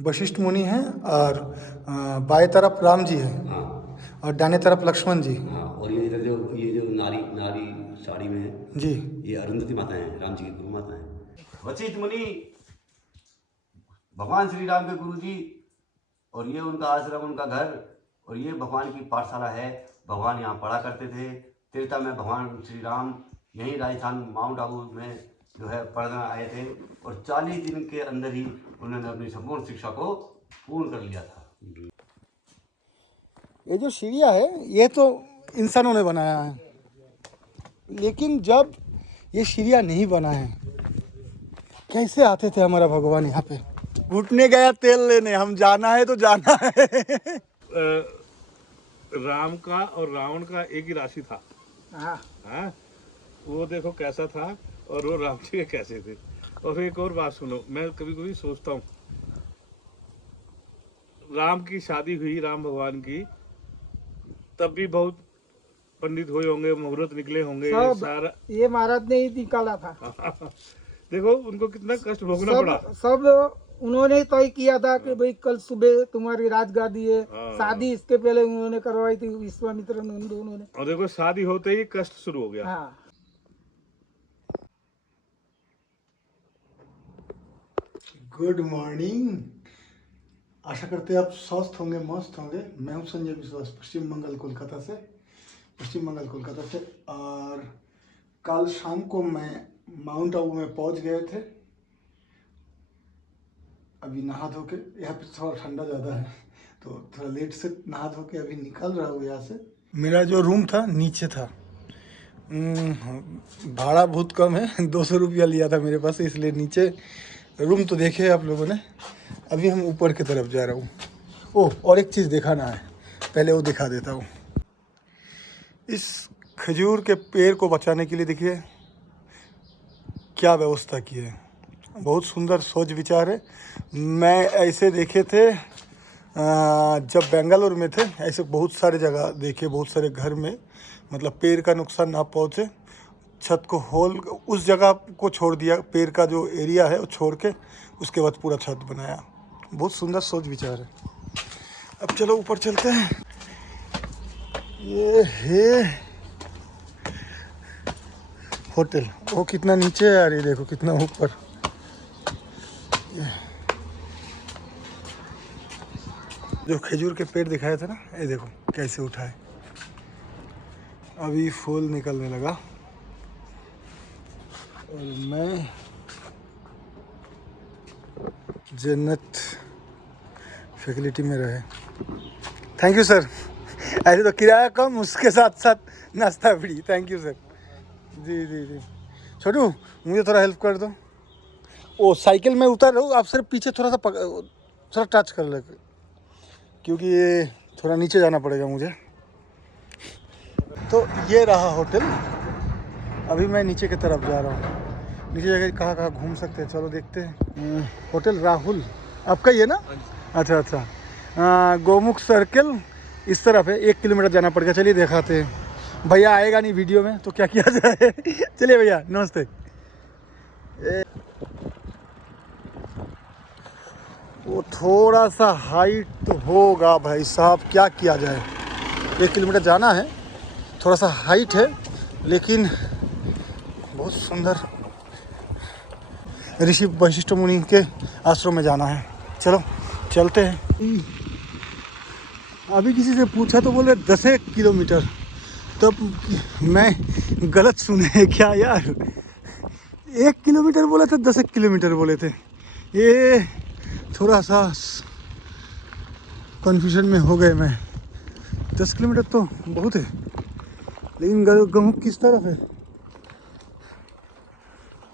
वशिष्ठ मुनि हैं और बाएं तरफ राम जी हैं हाँ और दाहिने तरफ लक्ष्मण जी। हाँ। और ये इधर जो ये जो नारी नारी साड़ी में है, जी। ये अरुंधति माता हैं, राम जी की गुरु माता हैं। वशिष्ठ मुनि भगवान श्री राम के गुरु जी, और ये उनका आश्रम, उनका घर, और ये भगवान की पाठशाला है। भगवान यहाँ पढ़ा करते थे। त्रेता में भगवान श्री राम यहीं राजस्थान माउंट आबू में जो है पढ़ने आए थे, और 40 दिन के अंदर ही उन्होंने अपनी संपूर्ण शिक्षा को पूर्ण कर लिया था। ये जो सीढ़ियाँ है ये तो इंसानों ने बनाया है, लेकिन जब ये सीढ़ियाँ नहीं बना है, कैसे आते थे हमारा भगवान यहाँ पे? घुटने गया तेल लेने, हम जाना है तो जाना है। राम का और रावण का एक ही राशि था। हाँ, वो देखो कैसा था और वो राम जी के कैसे थे। और एक और बात सुनो, मैं कभी कभी सोचता हूँ, राम की शादी हुई राम भगवान की, तब भी बहुत पंडित हुए होंगे, मुहूर्त निकले होंगे, सारा ये महाराज ने ही निकाला था। देखो उनको कितना कष्ट भोगना पड़ा। सब उन्होंने तय किया था कि भाई कल सुबह तुम्हारी राजगादी है। शादी इसके पहले उन्होंने करवाई थी विश्वामित्र ने, उन दोनों ने। और देखो शादी होते ही कष्ट शुरू हो गया। हाँ। Good morning. आशा करते हैं आप स्वस्थ होंगे, मस्त होंगे। मैं हूं संजय विश्वास, पश्चिम बंगाल कोलकाता से। और कल शाम को मैं माउंट आबू में पहुंच गए थे। अभी नहा धो के, यहाँ पे थोड़ा ठंडा ज़्यादा है तो थोड़ा लेट से नहा धो के अभी निकल रहा हूँ यहाँ से। मेरा जो रूम था नीचे था, भाड़ा बहुत कम है, 200 रुपया लिया था मेरे पास, इसलिए नीचे रूम तो देखे आप लोगों ने। अभी हम ऊपर की तरफ जा रहा हूँ। ओह, और एक चीज़ दिखाना है, पहले वो दिखा देता हूँ। इस खजूर के पेड़ को बचाने के लिए देखिए क्या व्यवस्था की है। बहुत सुंदर सोच विचार है। मैं ऐसे देखे थे जब बेंगलुरु में थे, ऐसे बहुत सारे जगह देखे, बहुत सारे घर में मतलब पेड़ का नुकसान ना पहुँचे, छत को होल उस जगह को छोड़ दिया, पेड़ का जो एरिया है वो छोड़ के उसके बाद पूरा छत बनाया। बहुत सुंदर सोच विचार है। अब चलो ऊपर चलते हैं। ये है होटल, वो कितना नीचे है यार, ये देखो कितना ऊपर। जो खजूर के पेड़ दिखाए थे ना, ये देखो कैसे उठा है, अभी फूल निकलने लगा। और मैं जन्नत फैसिलिटी में रहे। Thank you sir. ऐसे तो किराया कम, उसके साथ साथ नाश्ता फ्री। Thank you sir. जी। छोटू, मुझे थोड़ा हेल्प कर दो। ओ साइकिल में उतर रहा हूँ, आप सिर्फ पीछे थोड़ा सा थोड़ा टच कर ले, क्योंकि ये थोड़ा नीचे जाना पड़ेगा मुझे। तो ये रहा होटल। अभी मैं नीचे की तरफ जा रहा हूँ। नीचे जगह कहाँ घूम सकते हैं, चलो देखते हैं। होटल राहुल आपका ही है ना? अच्छा। गोमुख सर्कल इस तरफ है, 1 किलोमीटर जाना पड़ेगा। चलिए दिखाते हैं। भैया आएगा नहीं वीडियो में तो क्या किया जाए। चलिए भैया नमस्ते। वो थोड़ा सा हाइट तो होगा भाई साहब, क्या किया जाए। 1 किलोमीटर जाना है, थोड़ा सा हाइट है, लेकिन बहुत सुंदर। ऋषि वशिष्ठ मुनि के आश्रम में जाना है। चलो चलते हैं। अभी किसी से पूछा तो बोले 10 किलोमीटर, तब मैं गलत सुने क्या यार? 1 किलोमीटर बोले थे, 10 किलोमीटर बोले थे। ये थोड़ा सा कन्फ्यूजन में हो गए मैं। 10 किलोमीटर तो बहुत है, लेकिन गमुख किस तरफ है?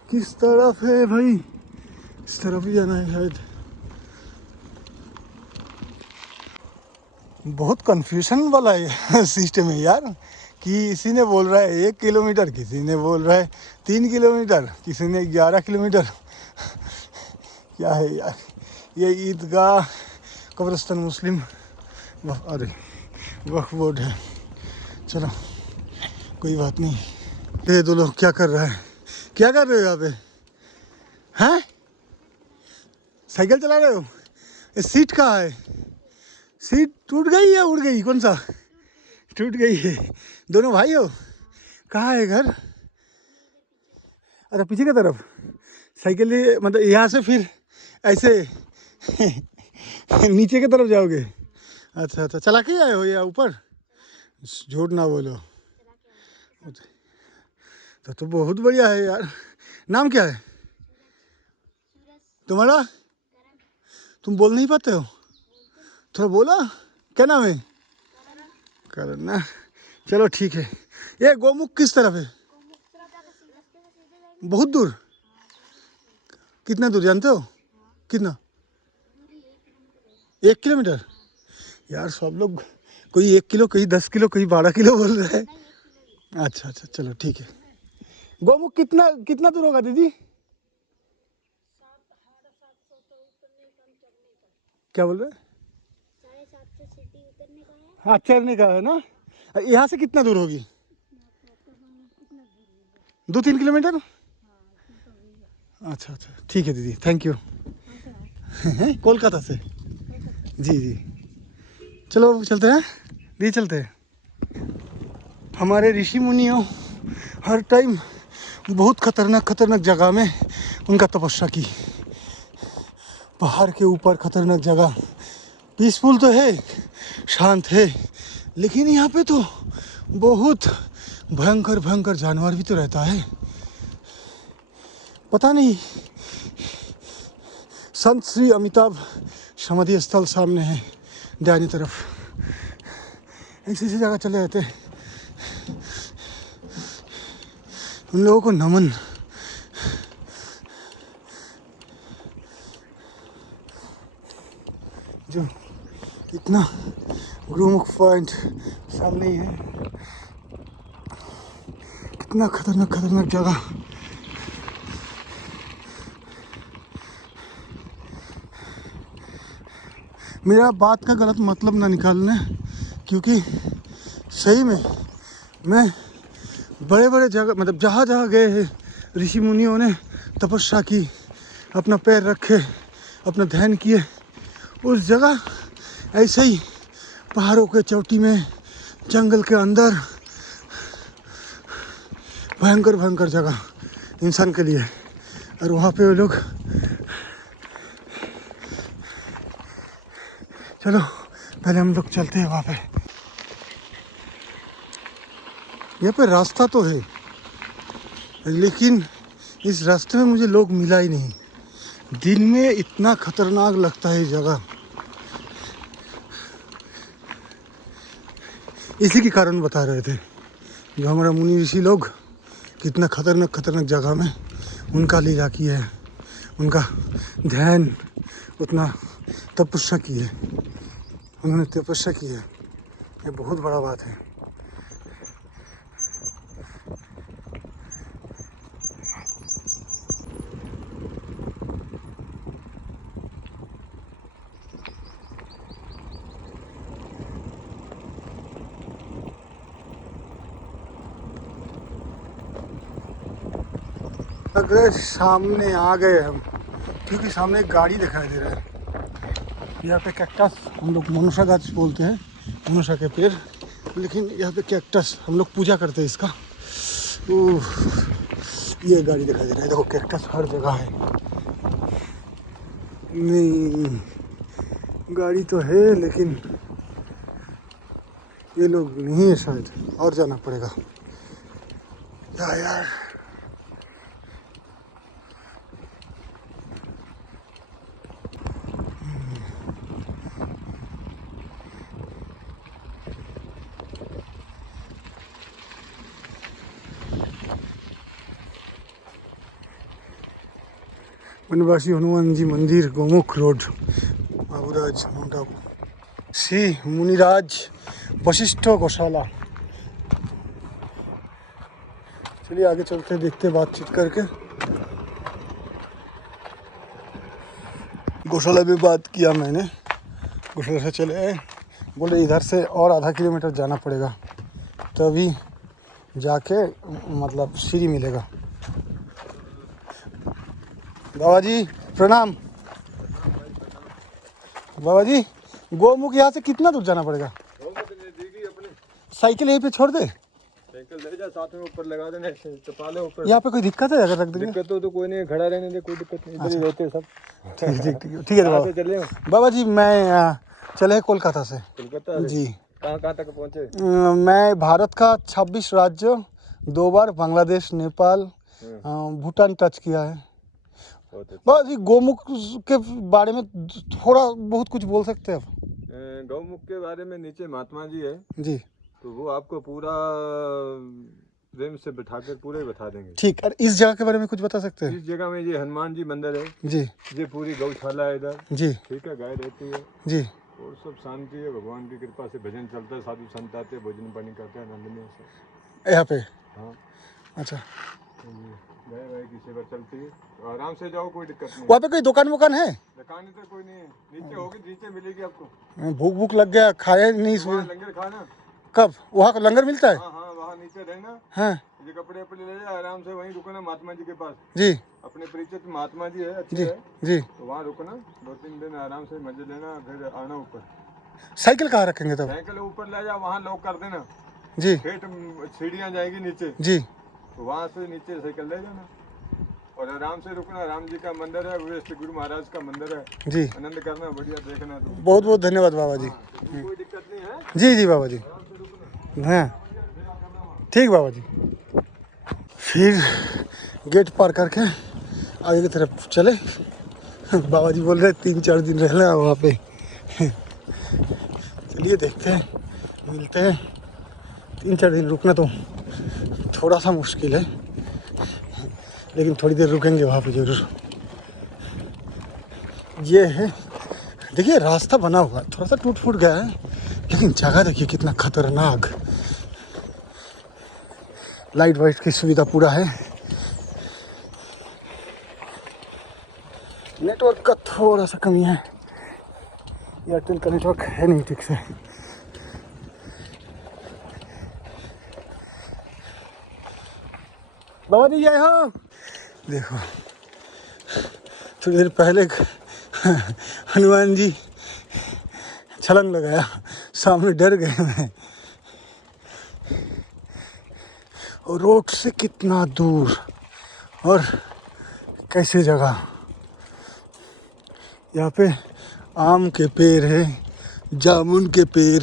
किस तरफ है भाई? इस तरफ ही जाना है शायद। बहुत कन्फ्यूजन वाला सिस्टम है यार। किसी ने बोल रहा है 1 किलोमीटर, किसी ने बोल रहा है 3 किलोमीटर, किसी ने 11 किलोमीटर। क्या है यार? ये ईदगाह कब्रिस्तान मुस्लिम अरे वक्फ बोर्ड है। चलो कोई बात नहीं। ये दो लोग क्या कर रहा है? क्या कर रहे हो यहाँ पे? हैं? साइकिल चला रहे हो? ये सीट कहाँ है? सीट टूट गई या उड़ गई? कौन सा टूट गई है? दोनों भाई हो? कहाँ है घर? अरे पीछे की तरफ साइकिल मतलब यहाँ से फिर ऐसे नीचे की तरफ जाओगे? अच्छा अच्छा, चला के आए हो या ऊपर? झूठ ना बोलो। तो बहुत बढ़िया है यार। नाम क्या है तुम्हारा? तुम बोल नहीं पाते हो? थोड़ा बोला। क्या नाम है? करण ना। चलो ठीक है। ये गोमुख किस तरफ है? बहुत दूर। कितना दूर जानते हो? कितना? 1 किलोमीटर? यार सब लोग कोई 1 किलो, कोई 10 किलो, कोई 12 किलो बोल रहे हैं। अच्छा अच्छा, चलो ठीक है। गोमुख कितना कितना दूर होगा दीदी? क्या बोल रहे हैं? 750 सीढ़ी उतरने का है। हाँ, चढ़ने का है ना। यहाँ से कितना दूर होगी? 2-3 किलोमीटर। अच्छा अच्छा, ठीक है दीदी, थैंक यू। कोलकाता से। जी जी, चलो चलते हैं दीदी, चलते हैं। हमारे ऋषि मुनियों हर टाइम बहुत खतरनाक जगह में उनका तपस्या की। पहाड़ के ऊपर खतरनाक जगह, पीसफुल तो है, शांत है, लेकिन यहाँ पे तो बहुत भयंकर जानवर भी तो रहता है। पता नहीं। संत श्री अमिताभ समाधि स्थल सामने है दाहिनी तरफ। ऐसी जगह चले जाते हैं। उन लोगों को नमन। जो इतना गुरुमुख पॉइंट सामने ही है। कितना खतरनाक जगह। मेरा बात का गलत मतलब ना निकालना, क्योंकि सही में मैं बड़े जगह मतलब जहाँ गए हैं ऋषि मुनियों ने तपस्या की, अपना पैर रखे, अपना ध्यान किए, उस जगह ऐसे ही पहाड़ों के चोटी में, जंगल के अंदर, भयंकर जगह इंसान के लिए। और वहाँ पे वो लोग, चलो पहले हम लोग चलते हैं वहाँ पे। यहाँ पे रास्ता तो है, लेकिन इस रास्ते में मुझे लोग मिला ही नहीं। दिन में इतना खतरनाक लगता है ये जगह। इसी के कारण बता रहे थे जो हमारा मुनि ऋषि लोग कितना खतरनाक जगह में उनका लीला की है, उनका ध्यान, उतना तपस्या की है, उन्होंने तपस्या की है। ये बहुत बड़ा बात है। अगर सामने आ गए हम, क्योंकि सामने एक गाड़ी दिखाई दे रहा है। यहाँ पे कैक्टस, हम लोग मनुष्य गाछ बोलते हैं, मनुष्य के पेड़, लेकिन यहाँ पे कैक्टस हम लोग पूजा करते हैं इसका। ये गाड़ी दिखाई दे रहा है, देखो कैक्टस हर जगह है। नहीं, गाड़ी तो है लेकिन ये लोग नहीं है शायद, और जाना पड़ेगा यार। वनवासी हनुमान जी मंदिर, गोमुख रोड, बाबूराज, माउंट आबू। श्री मुनिराज वशिष्ठ गौशाला। चलिए आगे चलते, देखते, बातचीत करके। गौशाला में बात किया मैंने, गौशाला से चले आए, बोले इधर से और आधा किलोमीटर जाना पड़ेगा, तभी जाके मतलब सीढ़ी मिलेगा। बाबा जी प्रणाम। बाबा जी गोमुख यहाँ से कितना दूर जाना पड़ेगा? साइकिल यहीं पे छोड़ दे? साइकिल ले जा, साथ में ऊपर लगा देना, चपा ले ऊपर। यहाँ पे कोई दिक्कत है अगर रख देंगे? दिक्कत तो कोई नहीं, खड़ा रहने दे, कोई दिक्कत नहीं, इधर ही रहते हैं सब। ठीक है बाबा। चले बाबा जी मैं चले कोलकाता से। कोलकाता जी। कहाँ तक पहुँचे? मैं भारत का 26 राज्य, 2 बार बांग्लादेश, नेपाल, भूटान टच किया है। बाबा जी गोमुख के बारे में थोड़ा बहुत कुछ बोल सकते हैं आप? गौमुख के बारे में नीचे महात्मा जी है जी, तो वो आपको पूरा प्रेम से बैठा कर पूरा ही बता देंगे। ठीक। और इस जगह के बारे में कुछ बता सकते हैं? इस जगह में ये हनुमान जी मंदिर है जी ये पूरी गौशाला है इधर, जी ठीक है, गाय रहती है जी। और सब शांति है, भगवान की कृपा से भजन चलता है, साधु संत आते हैं, भोजन पानी करते हैं आनंद में से। यहाँ पे? हाँ अच्छा। गाय वाय की सेवा चलती है, तो आराम से जाओ, कोई दिक्कत नहीं। वहाँ पे कोई दुकान वुकान है? दुकान तो कोई नहीं है, नीचे होगी, नीचे मिलेगी आपको। भूख भूख लग गया, खाए नहीं। वहाँ लंगर खाना। कब वहाँ का लंगर मिलता है? हाँ हाँ, वहाँ नीचे रहना, हाँ ये कपड़े अपने ले जा, आराम से वहीं रुकना महात्मा जी के पास। जी अपने परिचित महात्मा जी है, अच्छे जी है, जी। तो वहाँ रुकना 2-3 दिन, आराम से मजे लेना, फिर आना ऊपर। साइकिल कहाँ रखेंगे तब? साइकिल ऊपर ले जा, वहाँ लॉक कर देना, जी फिर सीढ़ियाँ जाएगी नीचे, जी। तो वहाँ से नीचे साइकिल ले जाना और आराम से रुकना। राम जी का मंदिर है, वेस्ट गुरु महाराज का मंदिर है, जी। आनंद करना, बढ़िया देखना। तो बहुत बहुत धन्यवाद बाबा जी। कोई दिक्कत नहीं है, जी जी बाबा जी। हाँ ठीक बाबा जी। फिर गेट पार करके आगे की तरफ चले। बाबा जी बोल रहे 3-4 दिन रहना वहाँ पे। चलिए देखते हैं, मिलते हैं। 3-4 दिन रुकना तो थोड़ा सा मुश्किल है, लेकिन थोड़ी देर रुकेंगे वहाँ पे ज़रूर। ये है, देखिए रास्ता बना हुआ है, थोड़ा सा टूट फूट गया है, लेकिन जगह देखिए कितना खतरनाक। लाइट वाइट की सुविधा पूरा है। नेटवर्क का थोड़ा सा कमी है, एयरटेल का नेटवर्क है नहीं ठीक से। बाबा जी जय हो। देखो थोड़ी देर पहले हनुमान जी छलांग लगाया, सामने डर गए मैं। और रोड से कितना दूर और कैसे जगह। यहाँ पे आम के पेड़ है, जामुन के पेड़,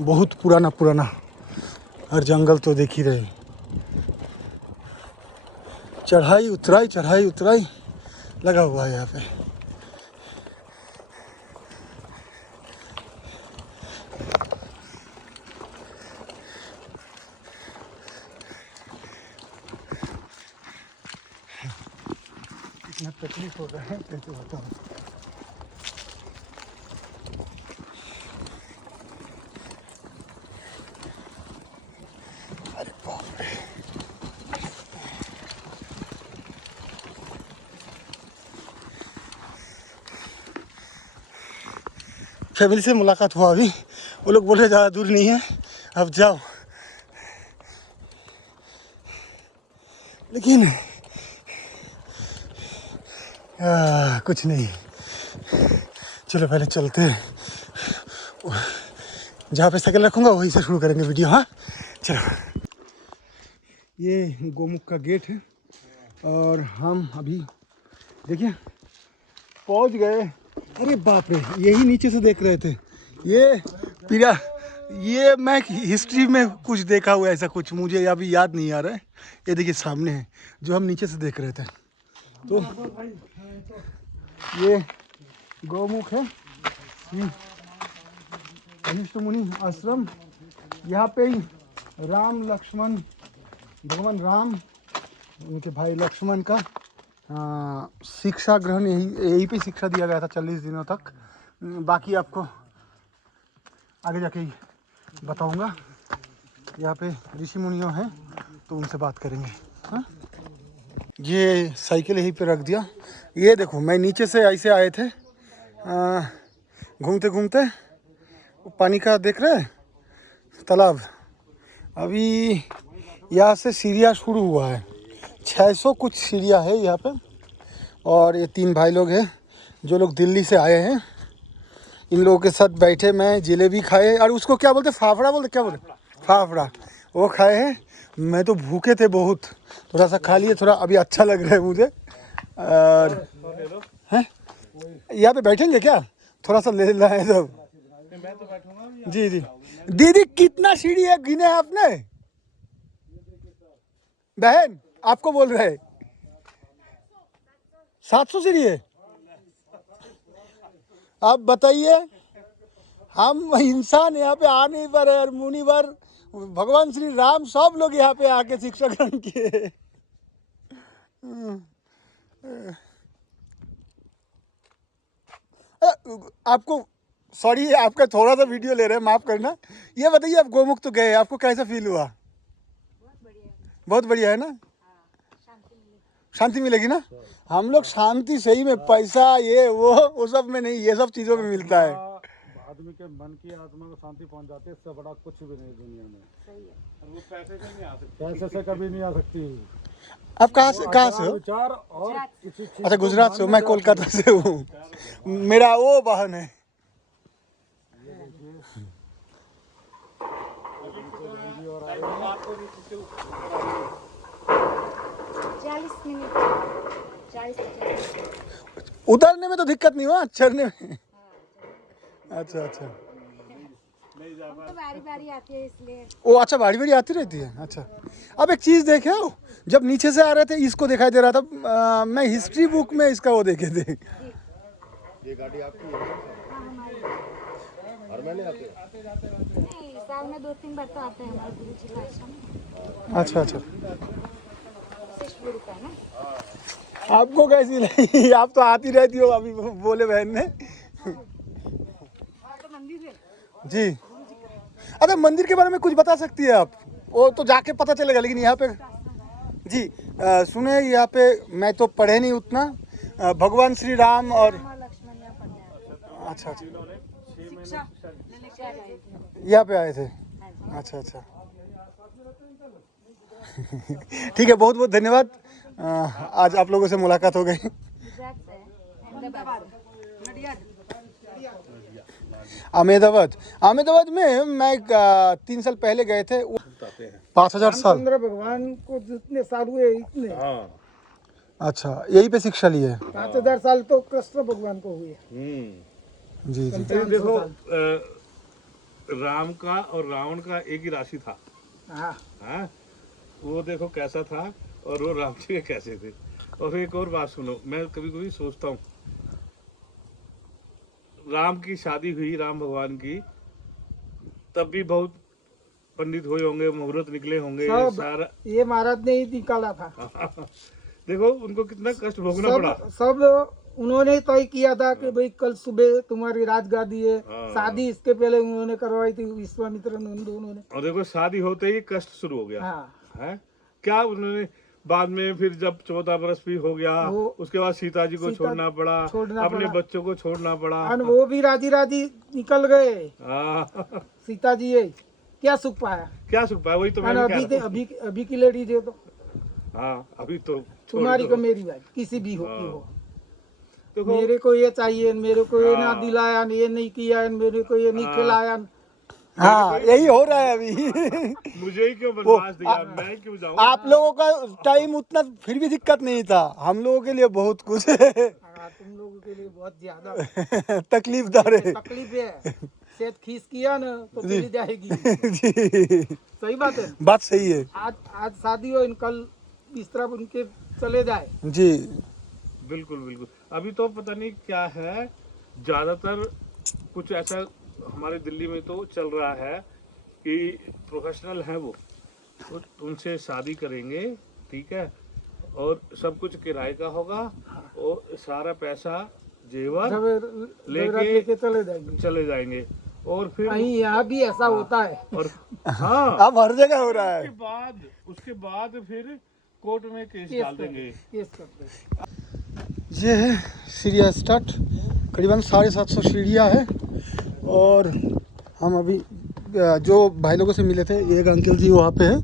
बहुत पुराना पुराना। और जंगल तो देख ही रहे, चढ़ाई उतराई लगा हुआ है यहाँ पे। इतना तकलीफ हो रहा है कैसे बताऊँ। अरे बाप रे। फैमिली से मुलाकात हुआ अभी, वो लोग बोल रहे ज़्यादा दूर नहीं है अब जाओ, लेकिन कुछ नहीं। चलो पहले चलते हैं, जहाँ पे साइकिल रखूँगा वहीं से शुरू करेंगे वीडियो। हाँ चलो। ये गोमुख का गेट है और हम अभी देखिए पहुँच गए। अरे बाप रे, यही नीचे से देख रहे थे ये पीरा। ये मैं हिस्ट्री में कुछ देखा हुआ ऐसा कुछ, मुझे अभी याद नहीं आ रहा है। ये देखिए सामने है जो हम नीचे से देख रहे थे। तो ये गौमुख है, वशिष्ठ मुनि आश्रम। यहाँ पे ही राम लक्ष्मण, भगवान राम उनके भाई लक्ष्मण का शिक्षा ग्रहण यहीं पे शिक्षा दिया गया था 40 दिनों तक। बाकी आपको आगे जाके ही बताऊंगा। यहाँ पे ऋषि मुनियों हैं तो उनसे बात करेंगे। हाँ ये साइकिल यहीं पे रख दिया। ये देखो मैं नीचे से ऐसे आए थे घूमते घूमते, पानी का देख रहे हैं तालाब। अभी यहाँ से सीढ़ियाँ शुरू हुआ है, 600 कुछ सीढ़ियाँ है यहाँ पे। और ये 3 भाई लोग हैं जो लोग दिल्ली से आए हैं, इन लोगों के साथ बैठे, मैं जलेबी खाए, और उसको क्या बोलते, फाफड़ा बोलते, क्या बोलते, फाफड़ा, वो खाए हैं। मैं तो भूखे थे बहुत, थोड़ा सा खा लिए, थोड़ा अभी अच्छा लग रहा है मुझे। और हैं यहाँ पे बैठेंगे क्या, थोड़ा सा ले लेना है सब। मैं तो बैठूंगा जी जी। दीदी कितना सीढ़ी है गिने हैं आपने? बहन आपको बोल रहे हैं 700 सीढ़ी है। आप बताइए, हम इंसान यहाँ पे आ नहीं पा रहे, और मुनिवर भगवान श्री राम सब लोग यहाँ पे आके शिक्षा ग्रहण किए। आपको सॉरी, आपका थोड़ा सा वीडियो ले रहे हैं, माफ करना। ये बताइए, आप गोमुख तो गए, आपको कैसा फील हुआ? बहुत बढ़िया है ना, शांति मिलेगी ना। हम लोग शांति सही में, पैसा ये वो सब में नहीं, ये सब चीज़ों में मिलता है। आदमी के मन की आत्मा को शांति पहुंच जाती है, इससे बड़ा कुछ भी नहीं दुनिया में। सही है। और वो पैसे से नहीं आ सकती, पैसे से कभी नहीं आ सकती। आप कहाँ से हो? विचार और किसी चीज अच्छा, गुजरात से हो, मैं कोलकाता से हूँ। मेरा वो बहन है। उतरने में तो दिक्कत नहीं हुआ, चढ़ने में। अच्छा अच्छा, तो बारी बारी आती है इसलिए। ओ अच्छा, बारी बारी आती रहती है। अच्छा, अब एक चीज़ देखे हो, जब नीचे से आ रहे थे इसको दिखाई दे रहा था, मैं हिस्ट्री बुक में इसका वो देखे थे। ये गाड़ी आपकी है? हर महीने आते हैं? नहीं, साल में 2-3 बार तो आते हैं हमारे गुरु जी का आश्रम। अच्छा अच्छा, शिष्य गुरु का ना। आपको कैसी लगी? आप तो आती रहती हो, अभी बोले बहन ने। जी, अरे मंदिर के बारे में कुछ बता सकती है आप? वो तो जाके पता चलेगा, लेकिन यहाँ पे जी सुने, यहाँ पे मैं तो पढ़े नहीं उतना, भगवान श्री राम और अच्छा अच्छा यहाँ पे आए थे। अच्छा अच्छा ठीक है, बहुत बहुत धन्यवाद। आज आप लोगों से मुलाकात हो गई। अहमदाबाद में मैं 3 साल पहले गए थे। 5000 साल रामचंद्र भगवान को जितने साल हुए इतने। अच्छा, यही पे शिक्षा ली है। 5000 साल तो कृष्ण भगवान को हुए। जी जी। देखो, राम का और रावण का एक ही राशि था। हाँ, वो देखो कैसा था, और वो राम जी के कैसे थे। और एक और बात सुनो, मैं कभी कभी सोचता हूँ, राम की शादी हुई, राम भगवान की, तब भी बहुत पंडित हुए होंगे, मुहूर्त निकले होंगे, सारा ये महाराज ने ही निकाला था। देखो उनको कितना कष्ट भोगना पड़ा। सब उन्होंने तय किया था कि भाई कल सुबह तुम्हारी राजगादी है। शादी इसके पहले उन्होंने करवाई थी, विश्वामित्र दोनों ने। और देखो शादी होते ही कष्ट शुरू हो गया। है क्या, उन्होंने बाद में फिर जब 14 बरस भी हो गया, उसके बाद सीता जी को छोड़ना पड़ा, अपने बच्चों को छोड़ना पड़ा, और वो भी राजी राजी निकल गए। सीता जी है, क्या सुख पाया? क्या सुख पाया, वही तो मैं अभी की लेडीज है तो। हाँ, अभी तो तुम्हारी को मेरी बात, किसी भी हो तो मेरे को ये चाहिए, मेरे को ये ना दिलाया, ये नहीं किया, मेरे को ये नहीं खिलाया। हाँ, यही हो रहा है अभी। मुझे ही क्यों बनवास दिया, मैं क्यों जाऊँ? आप लोगों का टाइम उतना फिर भी दिक्कत नहीं था, हम लोगों के लिए बहुत कुछ है। तुम लोगों के लिए बहुत ज्यादा तकलीफदार है। तकलीफ है, सेहत खींच किया ना तो चली जाएगी। जी, सही बात है, बात सही है। आज शादी हो, कल इस तरह उनके चले जाए। जी बिल्कुल बिल्कुल। अभी तो पता नहीं क्या है, ज्यादातर कुछ ऐसा हमारे दिल्ली में तो चल रहा है कि प्रोफेशनल है वो, तो उनसे शादी करेंगे, ठीक है, और सब कुछ किराए का होगा, और सारा पैसा जेवर लेके चले जाएंगे। और फिर यहाँ भी ऐसा होता है। और हाँ, अब हर जगह हो रहा है। उसके बाद फिर कोर्ट में केस डाल देंगे। ये है सीढ़िया स्टार्ट, करीबन 750 सीढ़ियाँ है। और हम अभी जो भाई लोगों से मिले थे, एक अंकल जी वहाँ पे है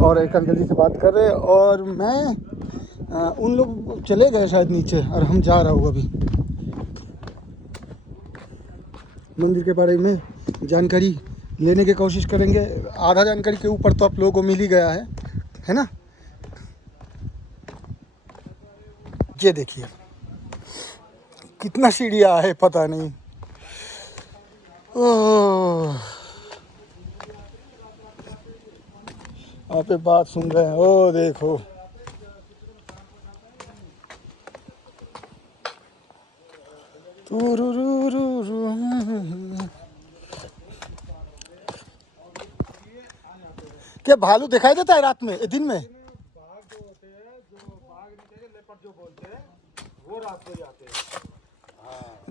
और एक अंकल जी से बात कर रहे हैं, और मैं उन लोग चले गए शायद नीचे, और हम जा रहा हूँ अभी। मंदिर के बारे में जानकारी लेने की कोशिश करेंगे। आधा जानकारी के ऊपर तो आप लोगों को मिल ही गया है ना। ये देखिए कितना सीढ़ियाँ है पता नहीं। ओह, आप बात सुन रहे हैं। ओ देखो क्या भालू दिखाई देता है रात में, दिन में? बाघ जो होते हैं, जो बाघ नहीं कहते, लेपर्ड जो बोलते हैं, वो रात को जाते हैं।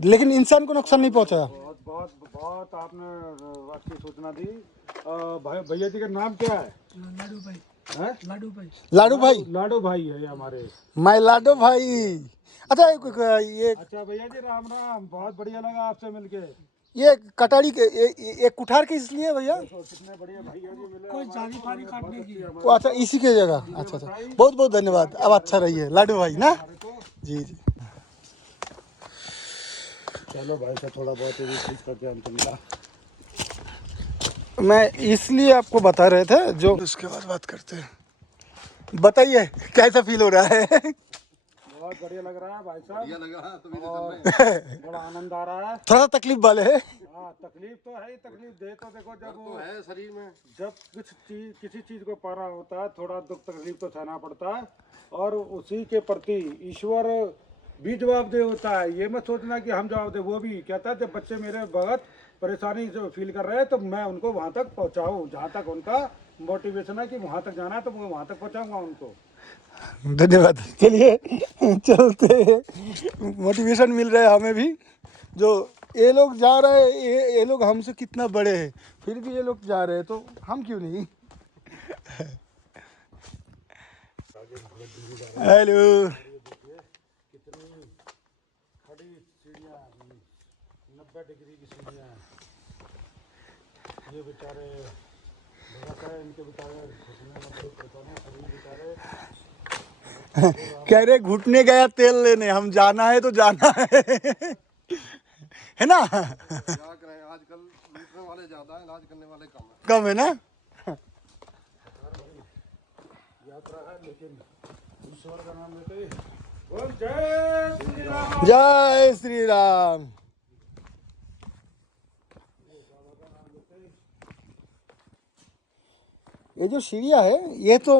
लेकिन इंसान को नुकसान नहीं पहुंचा। बहुत बहुत बहुत आपने अच्छी सूचना दी। भाई भैया जी का नाम क्या है? लाडू भाई। हैं? लाडू भाई। लाडू भाई, लाडू भाई है ये हमारे। मैं लाडो भाई। अच्छा ये अच्छा भैया जी राम राम, बहुत बढ़िया लगा आपसे मिलके। ये कटारी के ये कुठार के इसलिए भैया? कितने बढ़िया भैया जी मिले। कोई झाड़ी फाड़ी काटने की। वो अच्छा इसी के जगह। अच्छा अच्छा, बहुत बहुत धन्यवाद। अब अच्छा रहिए लाडू भाई ना। जी जी। चलो भाई का थोड़ा बहुत चीज करके हम तुमका। मैं इसलिए आपको बता रहे थे जो उसके बाद बात करते हैं। बताइए कैसा फील हो रहा है? बहुत बढ़िया लग रहा है भाई साहब, और बड़ा आनंद आ रहा है। थोड़ा सा तकलीफ वाले है। हाँ तकलीफ तो है ही, तकलीफ दे तो देखो जब वो है शरीर में, जब किसी चीज को पाना होता है थोड़ा दुख तकलीफ तो सहना पड़ता है, और उसी के प्रति ईश्वर भी जवाबदेह होता है। ये मत सोचना कि हम जवाब दे, वो भी कहता है जब बच्चे मेरे बहुत परेशानी से फील कर रहे हैं तो मैं उनको वहाँ तक पहुँचाऊँ, जहाँ तक उनका मोटिवेशन है कि वहाँ तक जाना है तो मैं वहाँ तक पहुँचाऊँगा उनको। धन्यवाद। चलिए चलते हैं। मोटिवेशन मिल रहा है हमें भी। जो ये लोग जा रहे हैं, ये लोग हमसे कितना बड़े हैं, फिर भी ये लोग जा रहे हैं तो हम क्यों नहीं। हेलो। कितनी खड़ी सीढ़ियाँ, 90 डिग्री की सीढ़ियाँ हैं। ये बेचारे भगत है, इनके बेचारे घुटने में बड़ी परेशानी, शरीर बेचारे। कह रहे घुटने गया तेल लेने, हम जाना है तो जाना है ना। आजकल लूटने वाले ज्यादा है, इलाज करने वाले कम है ना। यात्रा है लेकिन ईश्वर का नाम लेते ही बोल जय श्री राम। जय श्री राम। ये जो सीढ़ियाँ है ये तो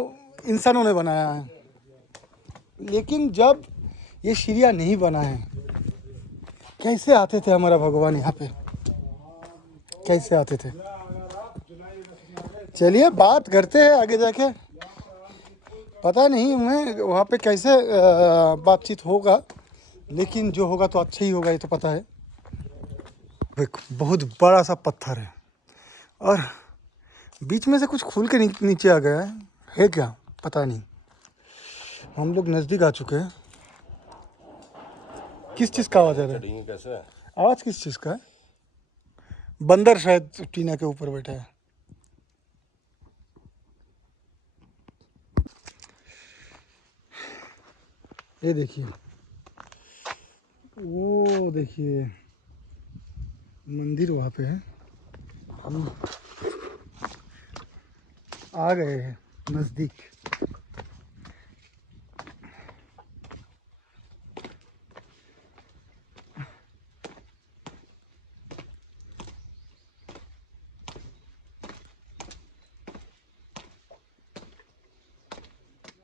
इंसानों ने बनाया है, लेकिन जब ये सीढ़ियाँ नहीं बना है, कैसे आते थे हमारा भगवान यहाँ पे, कैसे आते थे? चलिए बात करते हैं आगे जाके। पता नहीं मैं वहाँ पे कैसे बातचीत होगा, लेकिन जो होगा तो अच्छा ही होगा, ये तो पता है। एक बहुत बड़ा सा पत्थर है और बीच में से कुछ खुल के नीचे आ गया है क्या पता नहीं। हम लोग नज़दीक आ चुके हैं। किस चीज़ का आवाज़ आ रहा है? कैसे? आवाज़ किस चीज़ का है? बंदर शायद टीना के ऊपर बैठा है। ये देखिए, वो देखिए मंदिर वहाँ पे है। हम आ गए हैं नज़दीक।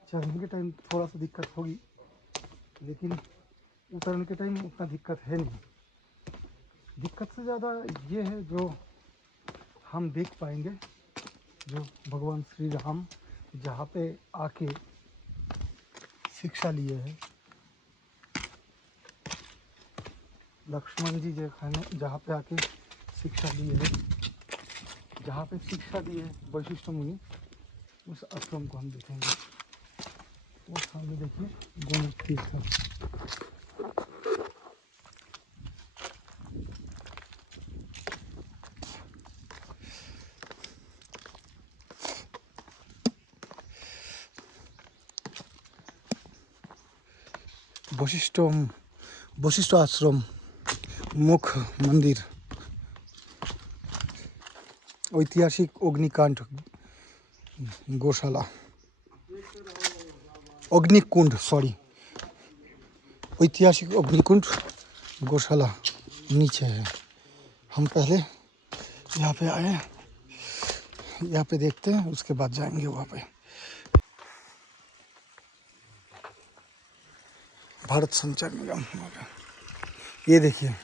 चढ़ने के टाइम थोड़ा सा दिक्कत होगी, लेकिन उतरने के टाइम उतना दिक्कत है नहीं। दिक्कत से ज़्यादा ये है जो हम देख पाएंगे, जो भगवान श्री राम जहाँ पे आके शिक्षा लिए हैं, लक्ष्मण जी जहाँ पे आके शिक्षा लिए है, जहाँ पे शिक्षा दी है वशिष्ठ मुनि, उस आश्रम को हम देखेंगे। वो सामने देखिए गोमुख तीर्थ। वशिष्ठ आश्रम मुख मंदिर ऐतिहासिक अग्निकांड गौशाला, अग्निकुंड, सॉरी, ऐतिहासिक अग्निकुंड गौशाला नीचे है। हम पहले यहाँ पे आए, यहाँ पे देखते हैं, उसके बाद जाएंगे वहाँ पे। भारत संचार निगम, ये देखिए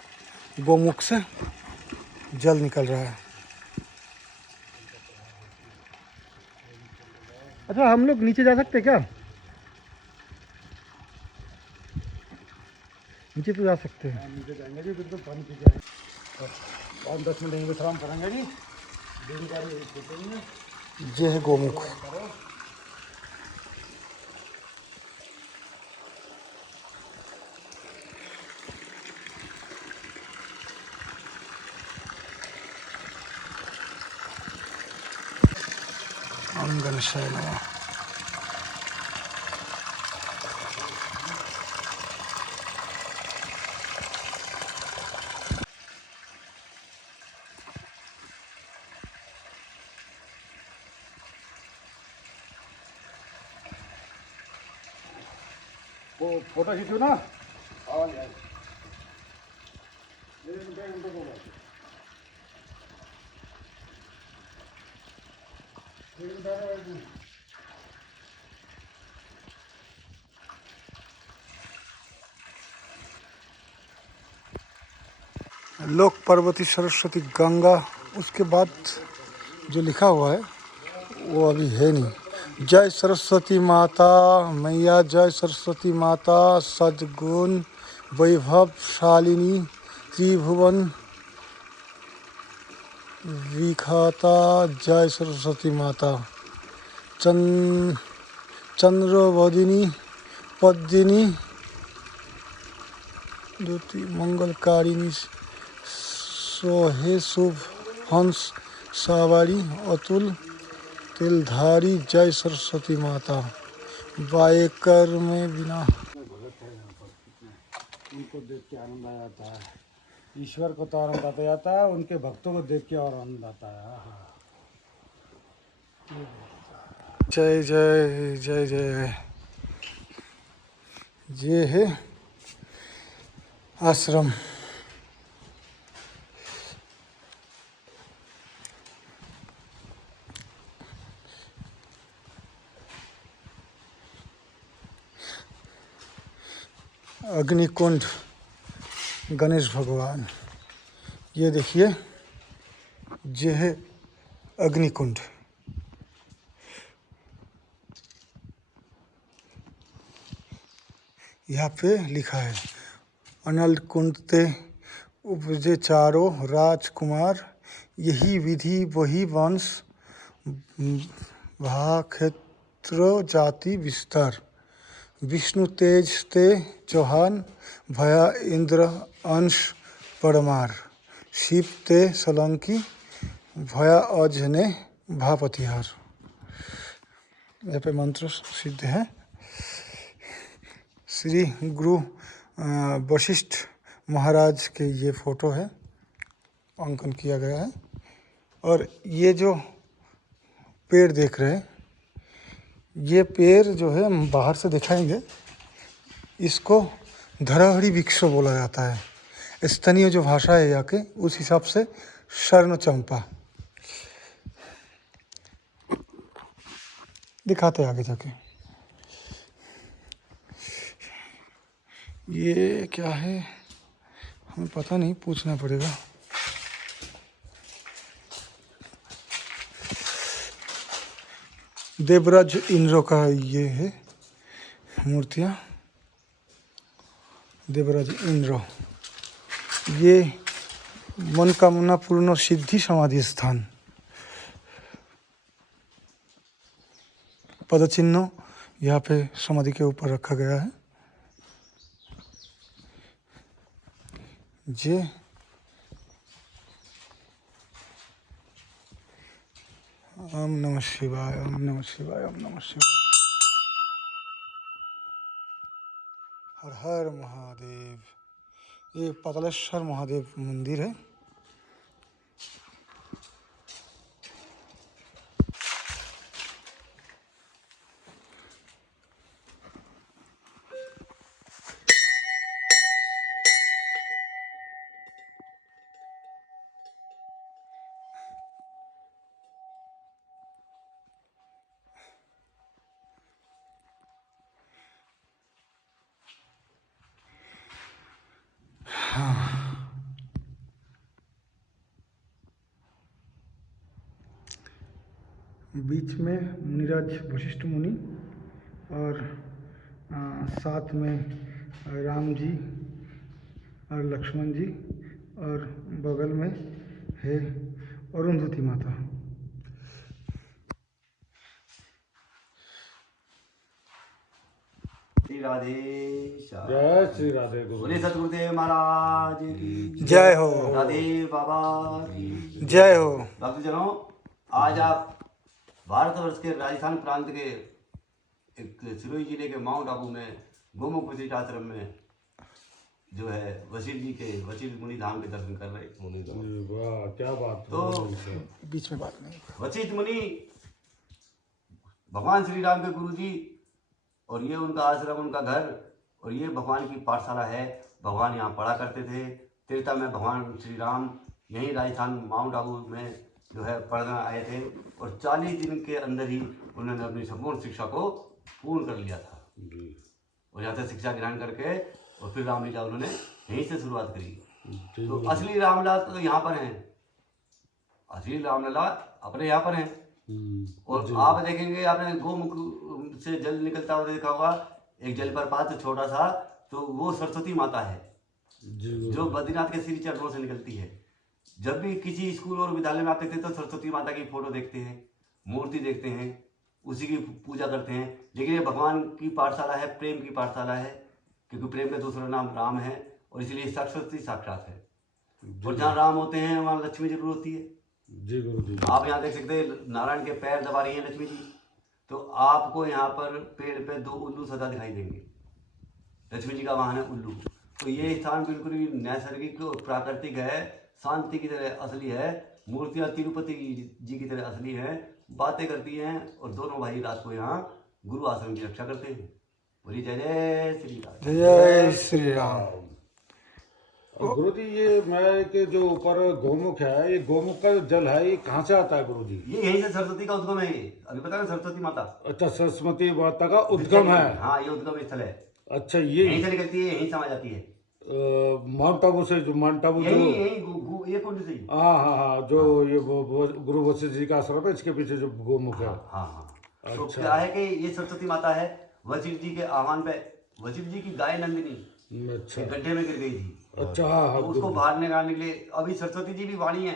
गौमुख से जल निकल रहा है। अच्छा, हम लोग नीचे जा सकते हैं क्या? नीचे तो जा सकते हैं। नीचे जाएंगे जी, बिल्कुल पानी पी जाएंगे और 10 मिनट विश्राम करेंगे जी। ये है गौमुख। अंगन शयनया। वो फोटो खींचो ना। लोक पार्वती सरस्वती गंगा, उसके बाद जो लिखा हुआ है वो अभी है नहीं। जय सरस्वती माता मैया, जय सरस्वती माता सद्गुण वैभवशालिनी त्रिभुवन विखाता, जय सरस्वती माता चंद्रवदिनी पद्मिनी द्युति मंगलकारिणी सोहे शुभ हंस सवारी अतुल तिलधारी, जय सरस्वती माता वायकर में बिना। उनको देख के आनंद आ जाता है। ईश्वर को तो आनंद आता जाता है, उनके भक्तों को देख के और आनंद आता है। जय जय जय जय। ये है आश्रम। अग्निकुंड गणेश भगवान, ये देखिए, ये है अग्निकुंड। यहाँ पे लिखा है अनल कुंड ते उपजे चारों राजकुमार, यही विधि वही वंश भाक्षेत्र जाति विस्तार, विष्णु तेज ते चौहान भया इंद्र अंश परमार, शिव ते सोलंकी भया अजने भापतिहार। यहाँ पे मंत्र सिद्ध है। श्री गुरु वशिष्ठ महाराज के ये फोटो है, अंकन किया गया है। और ये जो पेड़ देख रहे हैं, ये पेड़ जो है हम बाहर से दिखाएंगे, इसको धरहरी वृक्ष बोला जाता है। स्थानीय जो भाषा है यहाँ के, उस हिसाब से स्वर्ण चंपा। दिखाते आगे जाके। ये क्या है हमें पता नहीं, पूछना पड़ेगा। देवराज इंद्र का ये है मूर्तियाँ। देवराज इंद्र, ये मनोकामना पूर्ण सिद्धि समाधि स्थान। पदचिन्ह यहाँ पे समाधि के ऊपर रखा गया है। ये ओम नमः शिवाय, ओम नमः शिवाय, ओम नमः शिवाय। हर हर महादेव। ये पातालेश्वर महादेव मंदिर है। बीच में मुनिराज वशिष्ठ मुनि और साथ में राम जी और लक्ष्मण जी और बगल में है अरुंधति माता। श्री राधे जय श्री राधे गुरु। बोले सतगुरुदेव महाराज की जय हो, राधे बाबा की जय हो। भक्तजनों, आज आप भारतवर्ष के राजस्थान प्रांत के एक सिरोही जिले के माउंट आबू में गोमुख वशिष्ठ आश्रम में जो है वशिष्ठ जी के वशिष्ठ मुनि धाम के दर्शन कर रहे हैं। वाह क्या बात है। तो बीच में बात नहीं। वशिष्ठ मुनि भगवान श्री राम के गुरु जी, और ये उनका आश्रम, उनका घर, और ये भगवान की पाठशाला है। भगवान यहाँ पढ़ा करते थे। त्रेता में भगवान श्री राम यहीं राजस्थान माउंट आबू में जो है पढ़ना आए थे, और 40 दिन के अंदर ही उन्होंने अपनी संपूर्ण शिक्षा को पूर्ण कर लिया था। और यहाँ से शिक्षा ग्रहण करके और फिर रामलीला उन्होंने यहीं से शुरुआत करी। तो असली रामलीला तो यहाँ पर है, असली रामलीला अपने यहाँ पर है। और आप देखेंगे, आपने गोमुख से जल निकलता हुआ देखा होगा, एक जल प्रपात छोटा सा, तो वो सरस्वती माता है जो बद्रीनाथ के श्री चरणों से निकलती है। जब भी किसी स्कूल और विद्यालय में आप देखते हैं तो सरस्वती माता की फोटो देखते हैं, मूर्ति देखते हैं, उसी की पूजा करते हैं। लेकिन ये भगवान की पाठशाला है, प्रेम की पाठशाला है, क्योंकि प्रेम का दूसरा नाम राम है, और इसलिए सरस्वती साक्षात है। और जहाँ राम होते हैं वहाँ लक्ष्मी जरूर होती है। जी गुरु जी। आप यहाँ देख सकते हैं नारायण के पैर दबा रही हैं लक्ष्मी जी। तो आपको यहाँ पर पेड़ पे 2 उल्लू सदा दिखाई देंगे। लक्ष्मी जी का वाहन है उल्लू। तो ये स्थान बिल्कुल ही नैसर्गिक और प्राकृतिक है, शांति की तरह असली है। मूर्तियाँ तिरुपति जी की तरह असली हैं, बातें करती हैं, और दोनों भाई रात को यहाँ गुरु आश्रम की रक्षा करते हैं। बोलिए जय जय श्री राम। जय श्री राम। और गुरु जी, ये मैं के जो ऊपर गोमुख है, ये गोमुख का जल है, ये कहाँ से आता है गुरु जी? ये यहीं से सरस्वती का उद्गम है। ये अभी पता है सरस्वती माता। अच्छा, सरस्वती माता का उद्गम है। हाँ, ये उद्गम स्थल है। अच्छा, ये यहीं से निकलती है, यहीं समा जाती है। माउंट आबू से, जो माउंट आबू जो ये कुंड से ही। हाँ हाँ हाँ, जो ये गुरु वशिष्ठ जी का आश्रम है, इसके पीछे जो गोमुख है। हाँ हाँ। तो क्या है कि ये सरस्वती माता है। वशिष्ठ जी के आह्वान पे वशिष्ठ जी की गाय नंदिनी अच्छा गड्ढे में गिर गई थी। अच्छा, हाँ तो उसको बाहर निकालने के लिए अभी सरस्वती जी भी वाणी है,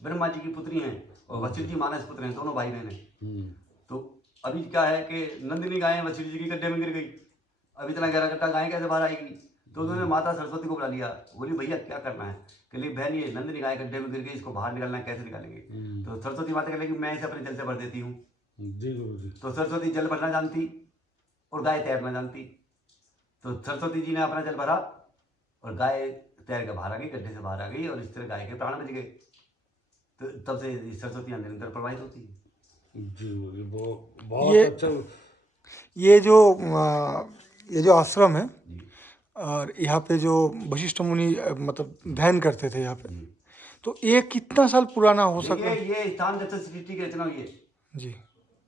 ब्रह्मा जी की पुत्री हैं, और वशिष्ठ जी मानस पुत्र हैं, दोनों भाई बहन हैं। तो अभी क्या है कि नंदिनी गाय वशिष्ठ जी की गड्ढे में गिर गई। अब इतना गहरा गड्ढा गाय कैसे बाहर आएगी? तो उन्होंने माता सरस्वती को बुला लिया। बोली भैया क्या करना है? कह ली बहन ये नंदिनी गाय गड्ढे में गिर गई, इसको बाहर निकालना है, कैसे निकालेंगे? तो सरस्वती माता कह लगी मैं इसे अपने जल से भर देती हूँ। जी गुरु जी। तो सरस्वती जल भरना जानती और गाय तैरना जानती। तो सरस्वती जी ने अपना जल भरा और गाय तैर के बाहर आ गई, गड्ढे से बाहर आ गई, और इस तरह गाय के प्राण बच गए। तो तब से सरस्वती निरंतर प्रवाहित होती है। जी, वो बहुत अच्छा। ये जो आश्रम है, और यहाँ पे जो वशिष्ठ मुनि मतलब ध्यान करते थे यहाँ पे, तो ये कितना साल पुराना हो सकता है? ये स्थान जब से सृष्टि की रचना हुई है जी।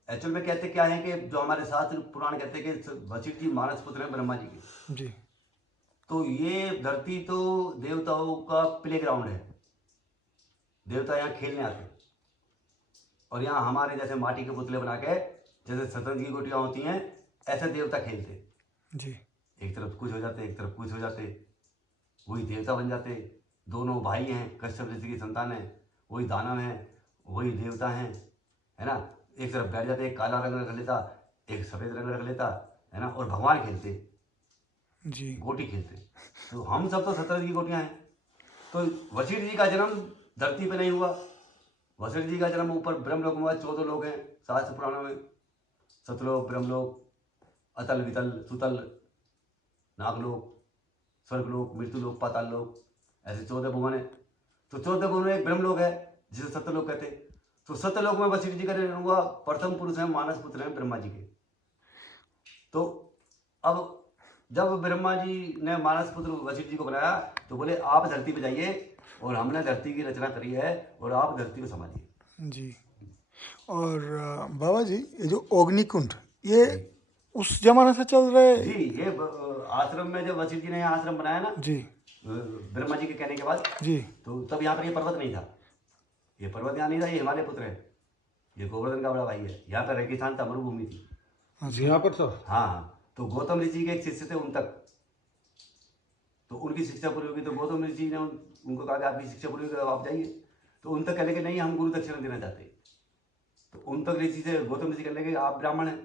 एक्चुअल में कहते क्या है कि जो हमारे शास्त्र पुराण कहते हैं कि वशिष्ठ जी मानस पुत्र हैं ब्रह्मा जी के। जी। तो ये धरती तो देवताओं का प्ले ग्राउंड है। देवता यहाँ खेलने आते हैं, और यहाँ हमारे जैसे माटी के पुतले बना के, जैसे शतरंज की गोटियाँ होती हैं, ऐसे देवता खेलते जी। एक तरफ कुछ हो जाते, एक तरफ कुछ हो जाते, वही देवता बन जाते। दोनों भाई हैं, कश्यप ऋषि की संतान है, वही दानव हैं, वही देवता हैं, है ना। एक तरफ बैठ जाते, एक काला रंग रख लेता, एक सफेद रंग रख लेता, है ना, और भगवान खेलते जी, गोटी खेलते। तो हम सब तो शतरंज की गोटियां हैं। तो वशिष्ठ जी का जन्म धरती पे नहीं हुआ, वशिष्ठ जी का जन्म ऊपर ब्रह्मलोक में हुआ। 14 लोग हैं शास्त्र पुराणों में, सतलोक, ब्रह्मलोक, अतल, वितल, सुतल, नागलोक, स्वर्गलोक, मृत्युलोक, पाताल लोक, ऐसे 14 भुवन है। तो 14 भुवन में एक ब्रह्मलोक है जिसे सत्यलोक कहते हैं। तो सत्यलोक में वशिष्ठ जी का जन्म हुआ। प्रथम पुरुष है, मानस पुत्र हैं ब्रह्मा जी के। तो अब जब ब्रह्मा जी ने मानस पुत्र वशिष्ठ जी को बनाया, तो बोले आप धरती पे जाइए, और हमने धरती की रचना करी है, और आप धरती को संभालिए। जी। और बाबा जी, ये जो अग्निकुंड, ये उस जमाने से चल रहे? जी, ये आश्रम में जब वशिष्ठ जी ने यहाँ आश्रम बनाया ना, जी, ब्रह्मा जी के कहने के बाद। जी। तो तब यहाँ पर ये पर्वत नहीं था, ये पर्वत यहाँ नहीं था, ये हिमालय पुत्र है, ये गोवर्धन का बड़ा भाई है। यहाँ पर रेगिस्तान था, मरुभूमि थी। यहाँ पर सब हाँ हाँ। तो गौतम ऋषि के एक शिष्य थे उन तक, तो उनकी शिक्षा पूरी होगी तो गौतम ऋषि ने उनको कहा कि आपकी शिक्षा पूरी होगी, आप जाइए। तो उन तक कहने के नहीं, हम गुरु दक्षिणा देना चाहते। तो उन तक ऋषि से गौतम ऋषि कहने के आप ब्राह्मण हैं,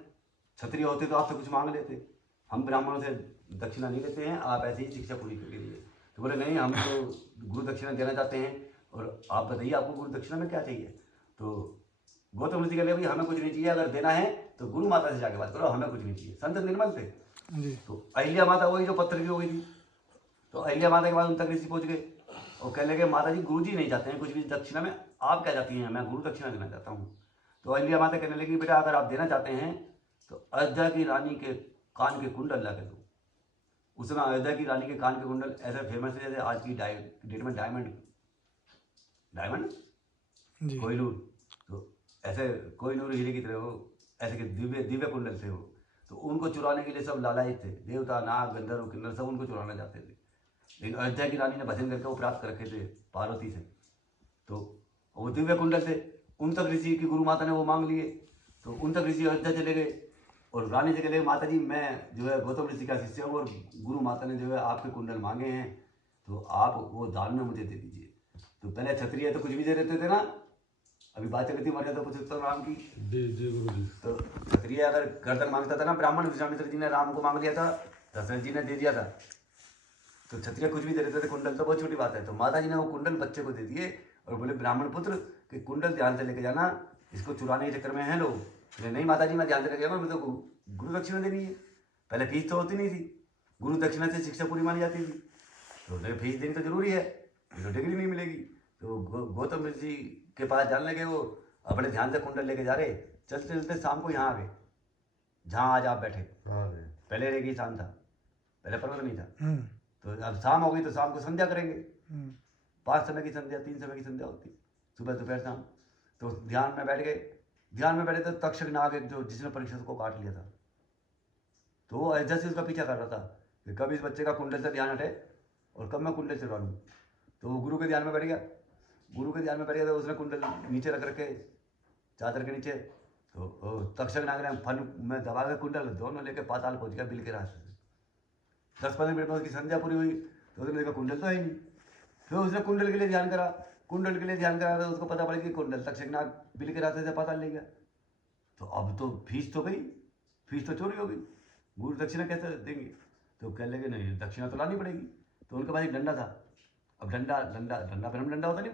क्षत्रिय होते तो आपसे कुछ मांग लेते, हम ब्राह्मणों से दक्षिणा नहीं लेते हैं, आप ऐसे ही शिक्षा पूरी करके लिए। तो बोले नहीं, हम तो गुरु दक्षिणा देना चाहते हैं, और आप बताइए आपको गुरु दक्षिणा में क्या चाहिए। तो गौतम ऋषि कहले भाई हमें कुछ नहीं चाहिए, अगर देना है तो गुरु माता से जाके बात करो, हमें कुछ नहीं चाहिए। संत निर्मल थे। जी। तो अहिल्या माता वही जो पत्थर की हो गई थी, तो अहिल्या माता के बाद उन तक ऋषि पहुंच गए और कहने लगे माता जी गुरु जी नहीं चाहते हैं कुछ भी दक्षिणा में, आप क्या चाहती हैं, मैं गुरु दक्षिणा देना चाहता हूँ। तो अहिल्या माता कहने लगी बेटा अगर आप देना चाहते हैं तो अयोध्या की रानी के कान के कुंडल ला के दो। उस समय अयोध्या की रानी के कान के कुंडल ऐसे फेमस है जैसे आज की डेट में डायमंड जी। कोहिनूर, तो ऐसे कोहिनूर हीरे की तरह हो, ऐसे के दिव्य दिव्य कुंडल थे वो। तो उनको चुराने के लिए सब लालायित थे, देवता नाग गंधर्व किन्नर सब उनको चुराना चाहते थे। लेकिन अयोध्या की रानी ने भजन करके वो प्राप्त कर रखे थे पार्वती से, तो वो दिव्य कुंडल थे। उन तक ऋषि की गुरु माता ने वो मांग लिए। तो उन तक ऋषि अयोध्या चले गए और रानी से कहले माता जी मैं जो है गौतम ऋषि का शिष्य हूँ और गुरु माता ने जो है आपके कुंडल मांगे हैं, तो आप वो दान में मुझे दे दीजिए। तो पहले क्षत्रिय तो कुछ भी दे देते थे ना, अभी बात चली थी मर्यादा पुरुषोत्तम राम की। तो क्षत्रिय अगर गर्दन मांगता था ना, ब्राह्मण विश्वामित्र जी ने राम को मांग लिया था, दशरथ जी ने दे दिया था। तो क्षत्रिय कुछ भी दे देते थे, कुंडल तो बहुत छोटी बात है। तो माता जी ने वो कुंडल बच्चे को दे दिए और बोले ब्राह्मण पुत्र कि कुंडल ध्यान से लेके जाना, इसको चुराने के चक्कर में है लोग। बोले नहीं माता जी मैं ध्यान से लेके जाऊँगा, मैं तो गुरु दक्षिणा देनी है। पहले फीस तो होती नहीं थी, गुरु दक्षिणा से शिक्षा पूरी मानी जाती थी, तो फीस देनी तो जरूरी है, तो डिग्री नहीं मिलेगी। तो गौतम ऋषि के पास जाने लगे, वो अपने ध्यान से कुंडल लेके जा रहे, चलते चलते शाम को यहाँ आ गए जहाँ आज आप बैठे। पहले रेगिस्तान था, पहले पर्वत नहीं था। तो अब शाम हो गई तो शाम को संध्या करेंगे, 5 समय की संध्या, 3 समय की संध्या होती, सुबह दोपहर शाम। तो ध्यान में बैठ गए, ध्यान में बैठे तो तक्षक नाग एक जो जिसने परीक्षित को काट लिया था, तो वो अयोध्या से उसका पीछा कर रहा था कि कब इस बच्चे का कुंडल से ध्यान हटे और कब मैं कुंडल चुरा लूँ। तो वो गुरु के ध्यान में बैठ गया, गुरु के ध्यान में बैठ गया तो उसने कुंडल नीचे रख रखे चादर के नीचे। तो तक्षक नाग ने फन में दबा के कुंडल दोनों लेके पाताल पहुंच गया बिल के रास्ते से। 10-15 मिनट में उसकी संध्या पूरी हुई तो उसने देखा कुंडल तो है ही नहीं। फिर उसने कुंडल के लिए ध्यान करा, कुंडल के लिए ध्यान करा तो उसको पता पड़ा कि कुंडल तक्षक नाग बिल के रास्ते से पाताल ले गया। तो अब तो फीस तो गई, फीस तो चोरी हो गई, गुरु दक्षिणा कैसे देंगे। तो कह लगे नहीं दक्षिणा तो लानी पड़ेगी। तो उनके पास एक डंडा था, अब डंडा ब्रह्म डंडा होता नहीं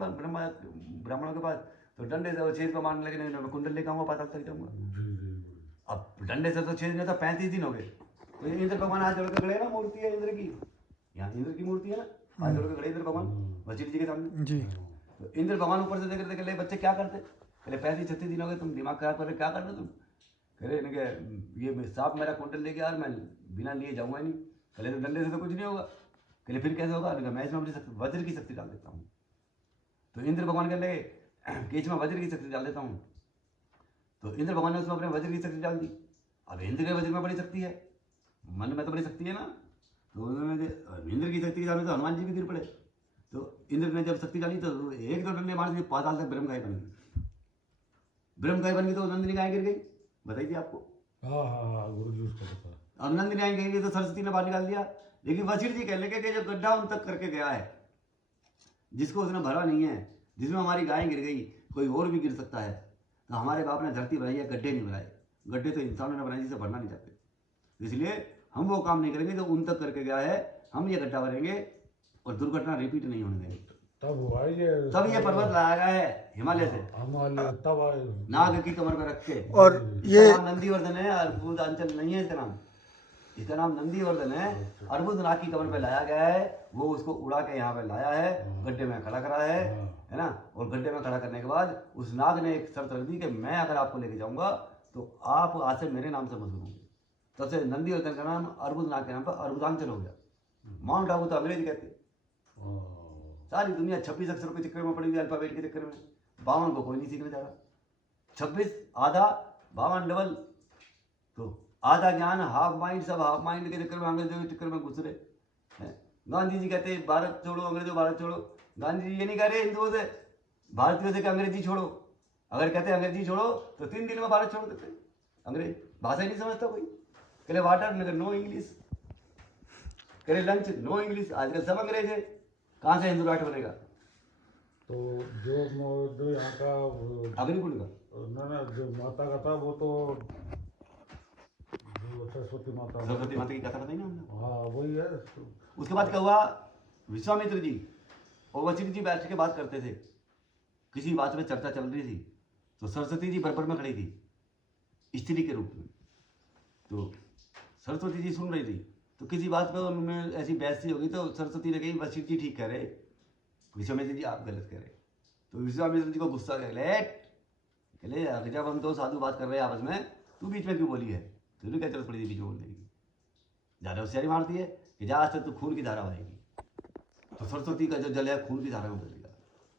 ब्राह्मणों के पास, तो डंडे से वो छेद को मारने लगे, नहीं मैं कुंडल लेकर आऊँगा पाताल तक जाऊँगा। अब डंडे से तो छेद नहीं था, 35 दिन हो गए। तो इंद्र भगवान हाथ जोड़ के खड़े ना, मूर्ति है इंद्र की, यहाँ इंद्र की मूर्ति है ना, हाथ जोड़ के खड़े इंद्र भगवान वजीर जी के सामने जी। तो इंद्र भगवान ऊपर से देख रहे थे, कहले बच्चे क्या करते, कहले 35-36 दिन हो गए तुम दिमाग खराब कर रहे, क्या कर रहे तुम। कह रहे इनके ये सांप मेरा कुंडल लेके यार मैं बिना लिए जाऊँगा नहीं। कहले तो डंडे से तो कुछ नहीं होगा। कहले फिर कैसे होगा, मैं इसमें अपनी वज्र की शक्ति डाल देता हूँ। तो इंद्र भगवान कहने लगे कि इसमें वज्र की शक्ति डाल देता हूँ। तो इंद्र भगवान ने उसमें अपने वज्र की शक्ति डाल दी। अब इंद्र के वज्र में बड़ी शक्ति है, मन में तो बड़ी शक्ति है ना। तो उन्होंने इंद्र की शक्ति के सामने तो हनुमान जी भी गिर पड़े। तो इंद्र ने जब शक्ति डाली तो एक दो डंडे मार दिए, पाताल तक ब्रह्म गाय बन गई। ब्रह्म गाय बन गई तो नंदिनी गाय गिर गई, बताई थी आपको। हाँ गुरु जी उसको पता। अब नंदिनी गाय गिर गई तो सरस्वती ने बाहर निकाल दिया। लेकिन वजीर जी कहने लगे कि जो गड्ढा उन तक करके गया है जिसको उसने भरा नहीं है, जिसमें हमारी गाय गिर गई, कोई और भी गिर सकता है। तो हमारे बाप ने धरती बनाई है, गड्ढे नहीं बनाए। गड्ढे तो इंसानों ने बनाए जिसे भरना नहीं चाहते। इसलिए हम वो काम नहीं करेंगे जो उन तक करके गया है, हम ये गड्ढा भरेंगे और दुर्घटना रिपीट नहीं होने देंगे। तब हुआ ये, तब ये पर्वत लाया गया है हिमालय से, हिमालय तब आए नाग की कमर में रख के। और ये इसका नाम नंदीवर्धन है, अर्बुदांचल नहीं है इसका नाम। इसका नाम नंदीवर्धन है। अर्बुद नाग की कमर पे लाया गया है, वो उसको उड़ा के यहाँ पे लाया है, गड्ढे में खड़ा करा है ना। और गड्ढे में खड़ा करने के बाद उस नाग ने एक शर्त रख दी कि मैं अगर आपको लेके जाऊंगा तो आप आज से मेरे नाम से मशहूर होंगे। तब से नंदीवर्धन का नाम अर्बुद नाग के नाम पर अर्बुदांचल हो गया। माउंट आबू तो अंग्रेज कहते। सारी दुनिया 26 अक्षरों के चक्कर में पड़ी हुई, अल्फाबेट के चक्कर में। 52 को कोई नहीं सीखने जा रहा। 26 आधा, 52 डबल। तो आधा ज्ञान हाफ माइंड, सब हाफ माइंड के चक्कर में अंग्रेजों के चक्कर में घुस रहे हैं। गांधी जी कहते भारत छोड़ो अंग्रेजों भारत छोड़ो, गांधी जी ये नहीं कह रहे हिंदुओं से भारतीयों से कि अंग्रेजी छोड़ो। अगर कहते अंग्रेजी छोड़ो तो 3 दिन में भारत छोड़ देते। अंग्रेज भाषा ही नहीं समझता कोई। कहले वाटर नो इंग्लिश, कहले लंच नो इंग्लिश। आजकल सब अंग्रेज है, कहाँ से हिंदू राष्ट्र बनेगा? तो जो यहाँ का अग्निकुंड का ना जो माता का था वो तो जो सरस्वती माता की कथा बताई ना हमने। हाँ वही है। उसके बाद क्या हुआ, विश्वामित्र जी और वशिष्ठ जी बैठ के बात करते थे, किसी बात में चर्चा चल रही थी, तो सरस्वती जी बरबर में खड़ी थी स्त्री के रूप में। तो सरस्वती जी सुन रही थी, तो किसी बात पर उनमें ऐसी बहस सी होगी, तो सरस्वती ने कही वशिष्ठ जी ठीक कह रहे, विश्वामित्र जी आप गलत कह रहे। तो विश्वामित्र जी को गुस्सा कहले जब हम तो साधु बात कर रहे हैं आपस में, तू बीच में क्यों बोली है? तुझे क्या जरूरत पड़ी थी बीच में बोलने की? ज़्यादा होशियारी मारती है कि जा आज तक तो खून की धारा बहेगी। तो सरस्वती का जो जल है खून की धारा में बदल गया।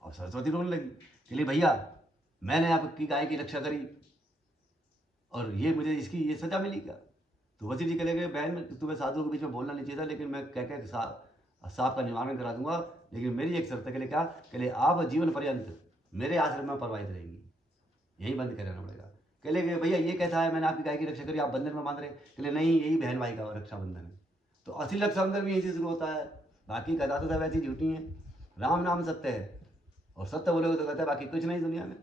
और सरस्वती रोने लगी कि ले भैया मैंने आपकी गाय की रक्षा करी और ये मुझे इसकी ये सजा मिली क्या? तो वशिष्ठ जी कह लगे बहन तुम्हें साधुओं के बीच में बोलना नहीं चाहिए था, लेकिन मैं कह सांप का निवारण करा दूंगा, लेकिन मेरी एक शर्त है। के लिए क्या? के लिए आप जीवन पर्यंत मेरे आश्रम में प्रवाहित रहेंगी, यही बंद कर रहना पड़ेगा। कह ले भैया ये कैसा है, मैंने आपकी गाय की रक्षा करी आप बंधन में बांध रहे? के लिए नहीं, यही बहन भाई का रक्षाबंधन है। तो असली रक्षाबंधन भी यहीं से शुरू होता है। बाकी कथा तो सब ऐसी झूठी है, राम नाम सत्य है और सत्य बोलोगे तो कहते हैं बाकी कुछ नहीं दुनिया में।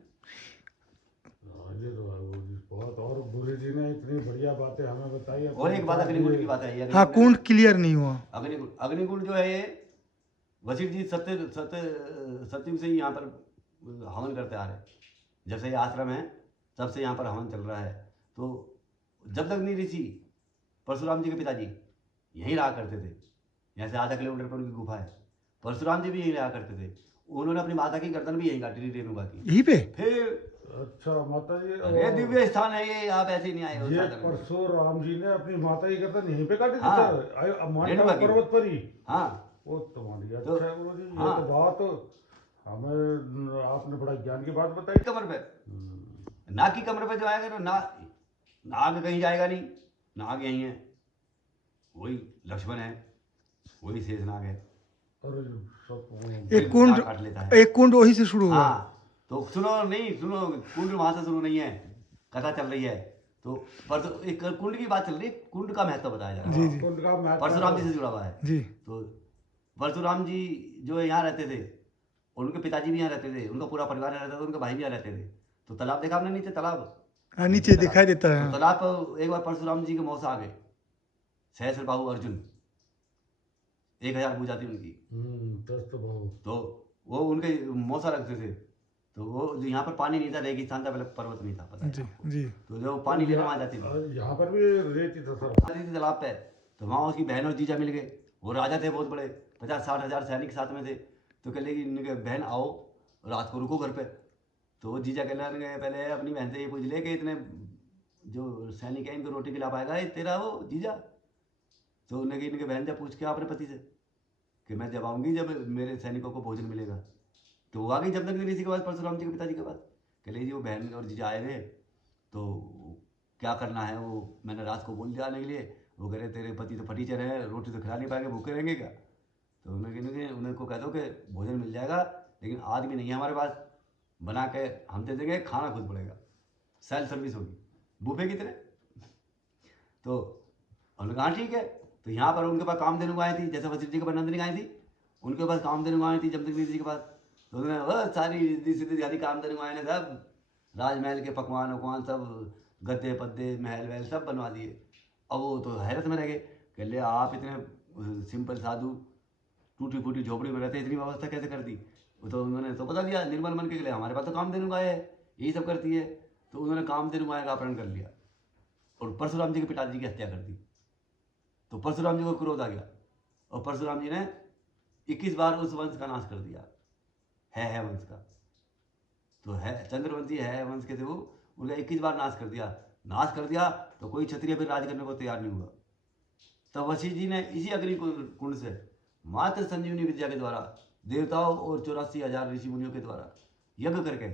बहुत और गुरु जी ने इतनी बढ़िया बातें हमें बताई है। और एक बात अग्निकुंड की बात है। हाँ कुंड क्लियर नहीं हुआ। अग्निकुंड जो है ये वशिष्ठ जी सत्ययुग से ही यहाँ पर हवन करते आ रहे। जब से ये आश्रम है तब से यहाँ पर हवन चल रहा है। तो जब तक नहीं ऋषि परशुराम जी के पिताजी यहीं रहा करते थे, यहाँ से आधा किलोमीटर पर उनकी गुफा है, परशुराम जी भी यहीं रहा करते थे। उन्होंने अपनी माता की गर्दन भी यहीं काटी थी रेणुका की, यहीं पे। फिर अच्छा माता जी अरे दिव्य स्थान है ये, आप ऐसे ही नहीं आए हो। ये परशुराम जी ने अपनी माता की गर्दन यहीं पे काटी थी हाँ, सर, मानव पर्वत पर ही। हाँ वो तुम्हारी तो, अच्छा है गुरु जी। हाँ, ये तो बात हमें आपने बड़ा ज्ञान की बात बताई। कमर पे नाग की कमर पे जो आएगा ना नाग कहीं जाएगा नहीं, नाग यहीं है, वही लक्ष्मण है, वही शेषनाग है। एक कुंड काट लेता है। एक कुंड वहीं से शुरू हुआ। हाँ तो सुनो कुंड वहां से शुरू नहीं है, कथा चल रही है। तो एक कुंड की बात चल रही है, कुंड का महत्व बताया जा रहा है। जी कुंड का महत्व परशुराम जी से जुड़ा हुआ है जी। तो परशुराम जी जो यहाँ रहते थे, उनके पिताजी भी यहाँ रहते थे, उनका पूरा परिवार यहाँ रहता था, उनके भाई भी यहाँ रहते थे। तो तालाब देखा आपने नीचे? तालाब हाँ नीचे दिखाई देता है। तो तालाब पर एक बार परशुराम जी के मौसा आ गए, सहस्र बाहु अर्जुन, 1000 पूजा थी उनकी। तो वो उनके मौसा रखते थे। तो वो यहाँ पर पानी नहीं था, रेगिस्तान था, पहले पर्वत नहीं था, पता जी है? जी। तो जो पानी लेने वहाँ जाती थी, यहाँ पर भी रेती था सर, तालाब पे। तो वहाँ उसकी बहन और जीजा मिल गए, वो राजा थे बहुत बड़े, 50-60 हज़ार सैनिक साथ में थे। तो कह लगे इनके बहन आओ रात को रुको घर पे। तो वो जीजा कहने लगे पहले अपनी बहन से ये पूछ ले कि इतने जो सैनिक है इनको रोटी खिला पाएगा ये तेरा वो जीजा? तो उन्होंने इनके बहन जब पूछ के अपने पति से कि मैं जब आऊँगी जब मेरे सैनिकों को भोजन मिलेगा। तो वो आ गई जब तक ऋषि के पास, परशुराम जी के पिताजी के पास। कह लीजिए वो बहन और जीजा आए हुए, तो क्या करना है वो मैंने रात को बोल दिया आने के लिए। वो कह रहे तेरे पति तो फटीचर है, रोटी तो खिला नहीं पाएंगे, भूखे रहेंगे क्या? तो उनको कह दो कि भोजन मिल जाएगा, लेकिन आदमी नहीं है हमारे पास, बना के हम दे देंगे, खाना खुद पड़ेगा, सेल्फ सर्विस होगी बूफे की तरह। तो उन्होंने कहा ठीक है। तो यहाँ पर उनके पास कामधेनु आई थी, जैसे वशिष्ठ जी के पास नंदिनी आई थी, उनके पास कामधेनु आई थी जमदग्नि जी के पास। तो उन्होंने सारी रिद्धि सिद्धि आदि कामधेनु आए ने सब राजमहल के पकवान वकवान सब गद्दे पद्दे महल वहल सब बनवा दिए। अब वो तो हैरत में रह गए, कह ले आप इतने सिंपल साधु टूटी फूटी झोपड़ी में रहते, इतनी व्यवस्था कैसे कर दी? तो उन्होंने तो बता दिया निर्मल मन के लिए, हमारे पास तो कामधेनु गाय है, यही सब करती है। तो उन्होंने कामधेनु गाय का अपहरण कर लिया और परशुराम जी के पिताजी की हत्या कर दी। तो परशुराम जी को क्रोध आ गया और परशुराम जी ने 21 बार उस वंश का नाश कर दिया, है वंश का। तो है चंद्रवंशी है वंश के थे वो, उनका 21 बार नाश कर दिया। तो कोई क्षत्रिय फिर राज करने को तैयार नहीं हुआ। तब वशिष्ठ जी ने इसी अग्नि कुंड से मात्र संजीवनी विद्या के द्वारा देवताओं और 84,000 ऋषि मुनियों के द्वारा यज्ञ करके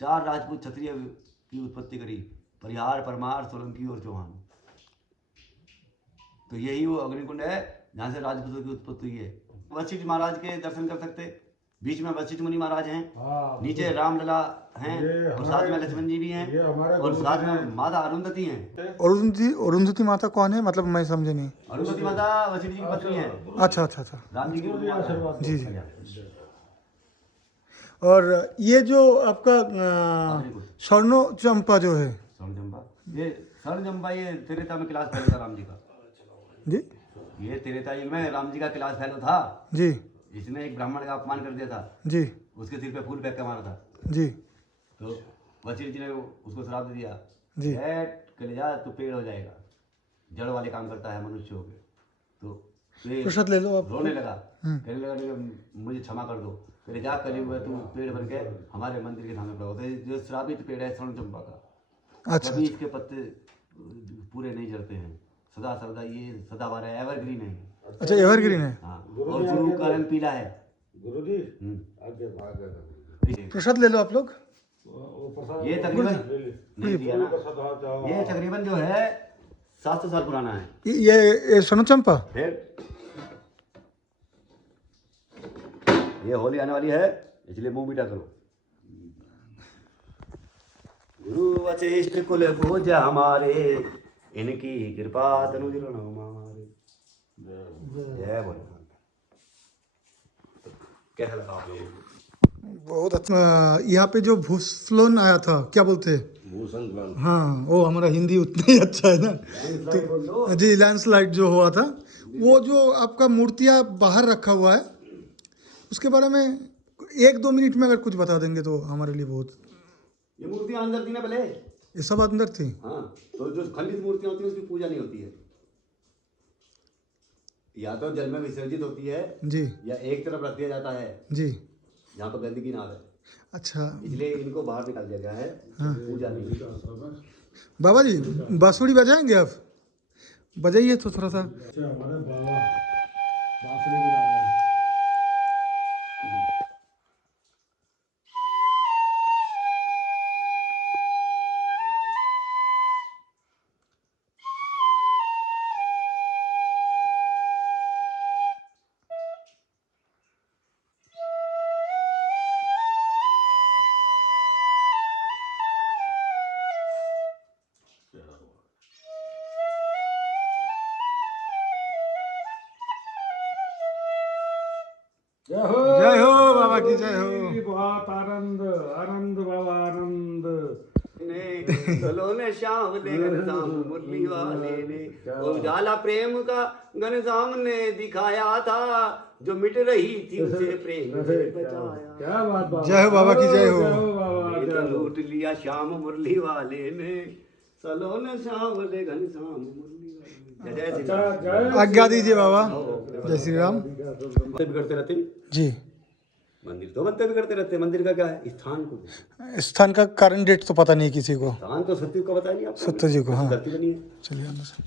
4 राजपूत क्षत्रिय की उत्पत्ति करी, परिहार, परमार, सोलंकी और चौहान। तो यही वो अग्निकुंड है जहाँ से राजपूतों की उत्पत्ति हुई है। वशिष्ठ महाराज के दर्शन कर सकते, बीच में वशिष्ठ मुनि महाराज हैं, नीचे रामलला हैं और साथ में लक्ष्मण जी भी हैं और साथ में माता अरुंधति हैं। अरुंधति माता कौन है, मतलब मैं समझे नहीं। अरुंधति माता वशिष्ठ जी की पत्नी है, अच्छा अच्छा अच्छा, राम जी की आशीर्वाद। जी जी। और ये जो आपका स्वर्णो चंपा जो है, स्वर्ण चंपा, ये स्वर्ण चंपा ये त्रेता में क्लास फेलो था राम जी का जी ये त्रेता युग में राम जी का क्लास फेलो था। जी इसने एक ब्राह्मण का अपमान कर दिया था, जी उसके सिर पे फूल फेंक के मारा था। जी तो वशिष्ठ जी ने उसको श्राप दे दिया, जी कलेजा तू पेड़ हो जाएगा, जड़ वाले काम करता है मनुष्य हो गए। तो ये प्रसाद ले लो आप। रोने लगा, कहने लगा कि मुझे क्षमा कर दो। कहले जा कली हुआ तू पेड़ बन के हमारे मंदिर के सामने खड़ा होता है। जो श्रापित पेड़ है स्वर्ण चंपा का, अच्छा कभी इसके पत्ते पूरे नहीं झड़ते हैं, सदा सर्वदा ये सदाबहार है, एवरग्रीन है। अच्छा, एवरग्रीन है। हाँ, और गुरु का रंग पीला है। गुरुजी प्रसाद ले लो आप लोग। ये तकरीबन नहीं दिया ना, ये तकरीबन जो है 700 साल पुराना है। ये स्वर्ण चंपा। फिर ये होली आने वाली है, इसलिए मुंह मीठा करो। गुरु वशिष्ठ कुल पूजा हमारे, इनकी कृपा तनुज हमारे। जय बोले। कैसा लगा आपको? बहुत अच्छा। यहाँ पे जो भूस्खलन आया था, क्या बोलते हैं? भूस्खलन। हाँ, वो हमारा हिंदी उतना ही अच्छा है ना। तो जी, लैंडस्लाइड जो हुआ था, वो जो आपका मूर्तियाँ बाहर रखा हुआ है, उसके बारे में 1-2 मिनट में अगर कुछ बता देंगे तो हमारे लिए बहुत। ये मूर्तियां अंदर थी ना पहले, ये सब अंदर थी। हाँ, तो जो खंडित मूर्तियां होती है उसकी पूजा नहीं होती है, या तो जल में विसर्जित होती है जी या एक तरफ रख दिया जाता है जी। जहाँ पर गंदगी ना रहे, अच्छा इसलिए इनको बाहर निकाल दिया गया है। पूजा नहीं। बाबा जी, बांसुरी बजाएंगे आप? बजाइए तो थोड़ा सा। हमारे बाबा बांसुरी बजा रहे हैं। जय हो बाबा की जय हो। बहुत आनंद आनंद बाबा आनंद। चलो ने श्याम ले घनश्याम मुरली वाले ने, उजाला प्रेम का घनश्याम ने दिखाया था, जो मिट रही थी उसे प्रेम से बचाया। क्या बात बाबा। जय हो बाबा की जय हो। जय हो बाबा। ये तो लूट लिया श्याम मुरली वाले ने, चलो ने श्याम ले घनश्याम मुरली वाले। जय श्री राम। जय आज्ञा दीजिए बाबा। जय श्री राम। बनते बिगड़ते रहते हैं। जी। मंदिर तो बनते बिगड़ते रहते हैं, मंदिर का क्या है? स्थान को, स्थान का कारण डेट तो पता नहीं किसी को। स्थान तो सत्य को पता नहीं आपको। सत्य जी को, हाँ। धरती बनी है। चलिए अंदर से।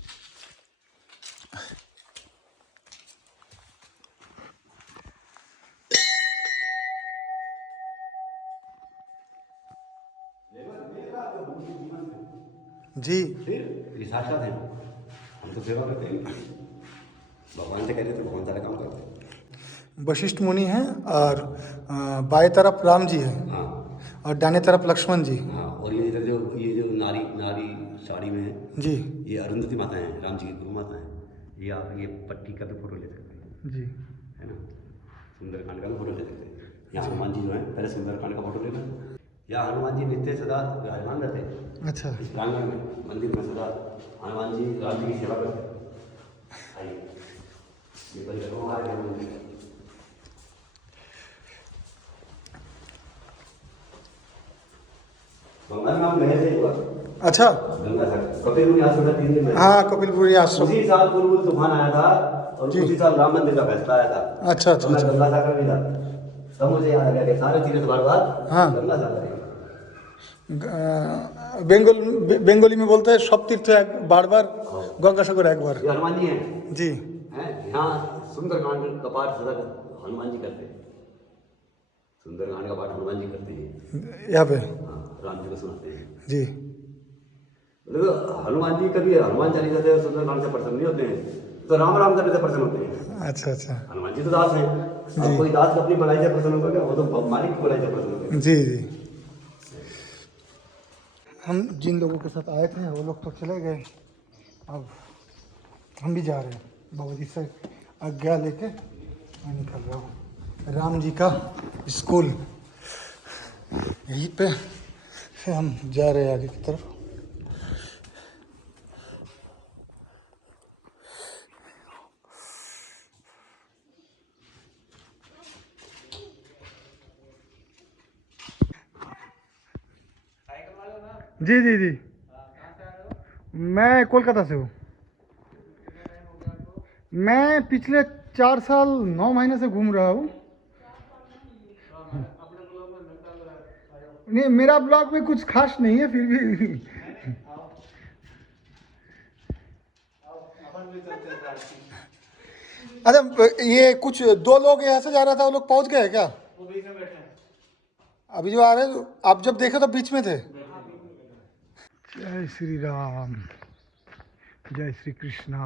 जी फिर ये साक्षात है, हम तो सेवा करते हैं, भगवान से कह रहे तो भगवान सारा काम करते हैं। वशिष्ठ मुनि हैं और बाएं तरफ राम जी हैं हाँ और दाहिने तरफ लक्ष्मण जी। हाँ, और ये इधर ये जो नारी नारी साड़ी में है, जी ये अरुंधति माता है, राम जी की गुरु माता है। ये आप ये पट्टी का भी फोटो ले सकते हैं, जी। है ना? सुंदरकांड का भी फोटो ले सकते हैं। यहाँ हनुमान जी जो है, पहले सुंदरकांड का फोटो लेना। यहाँ हनुमान जी नित्य सदा विराजमान रहते हैं। अच्छा। इस प्रांगण में मंदिर में सदा हनुमान जी राम जी की सेवा करते हैं। आइए, ये परिक्रमा हमारे यहाँ मंदिर है। गंगा नाम गए थे हुआ। अच्छा। गंगा सागर कपिल मुनि आश्रम में 3 दिन में। हाँ, कपिलपुरी आश्रम। उसी साल बुलबुल तूफान आया था और उसी साल राम मंदिर का फैसला आया था। अच्छा अच्छा तो मैं अच्छा। गंगा सागर में था, तब मुझे याद आ गया कि सारे तीर्थ बार बार हाँ। गंगा सागर है। बेंगोली में बोलते हैं सब तीर्थ एक बार बार, गंगासागर एक बार। ये हनुमान जी हैं। जी। हैं यहाँ सुंदरकांड का पाठ सदा हनुमान जी करते हैं। सुंदरकांड का पाठ हनुमान जी करते हैं। यहाँ पे हाँ, राम जी को सुनाते हैं। जी। देखो हनुमान जी कभी हनुमान चालीसा से सुंदरकांड से प्रसन्न नहीं होते हैं, तो राम राम करने से प्रसन्न होते हैं। अच्छा अच्छा। हनुमान जी तो दास हैं। अब कोई दास अपनी बनाई से प्रसन्न होगा क्या? वो तो मालिक की बनाई से प्रसन्न होते हैं। जी जी। हम जिन लोगों के साथ आए थे वो लोग तो चले गए, अब हम भी जा रहे हैं। बाबा जी से आज्ञा लेके मैं निकल रहा हूँ। राम जी का स्कूल यहीं पे से हम जा रहे हैं आगे की तरफ। जी जी जी, मैं कोलकाता से हूँ। मैं पिछले 4 साल 9 महीने से घूम रहा हूँ। नहीं, मेरा ब्लॉग में कुछ खास नहीं है, फिर भी अच्छा ये कुछ 2 लोग यहाँ से जा रहा था, वो लोग पहुँच गए क्या? वो बीच में बैठे हैं अभी जो आ रहे हैं। आप जब देखे तो बीच में थे। जय श्री राम, जय श्री कृष्णा।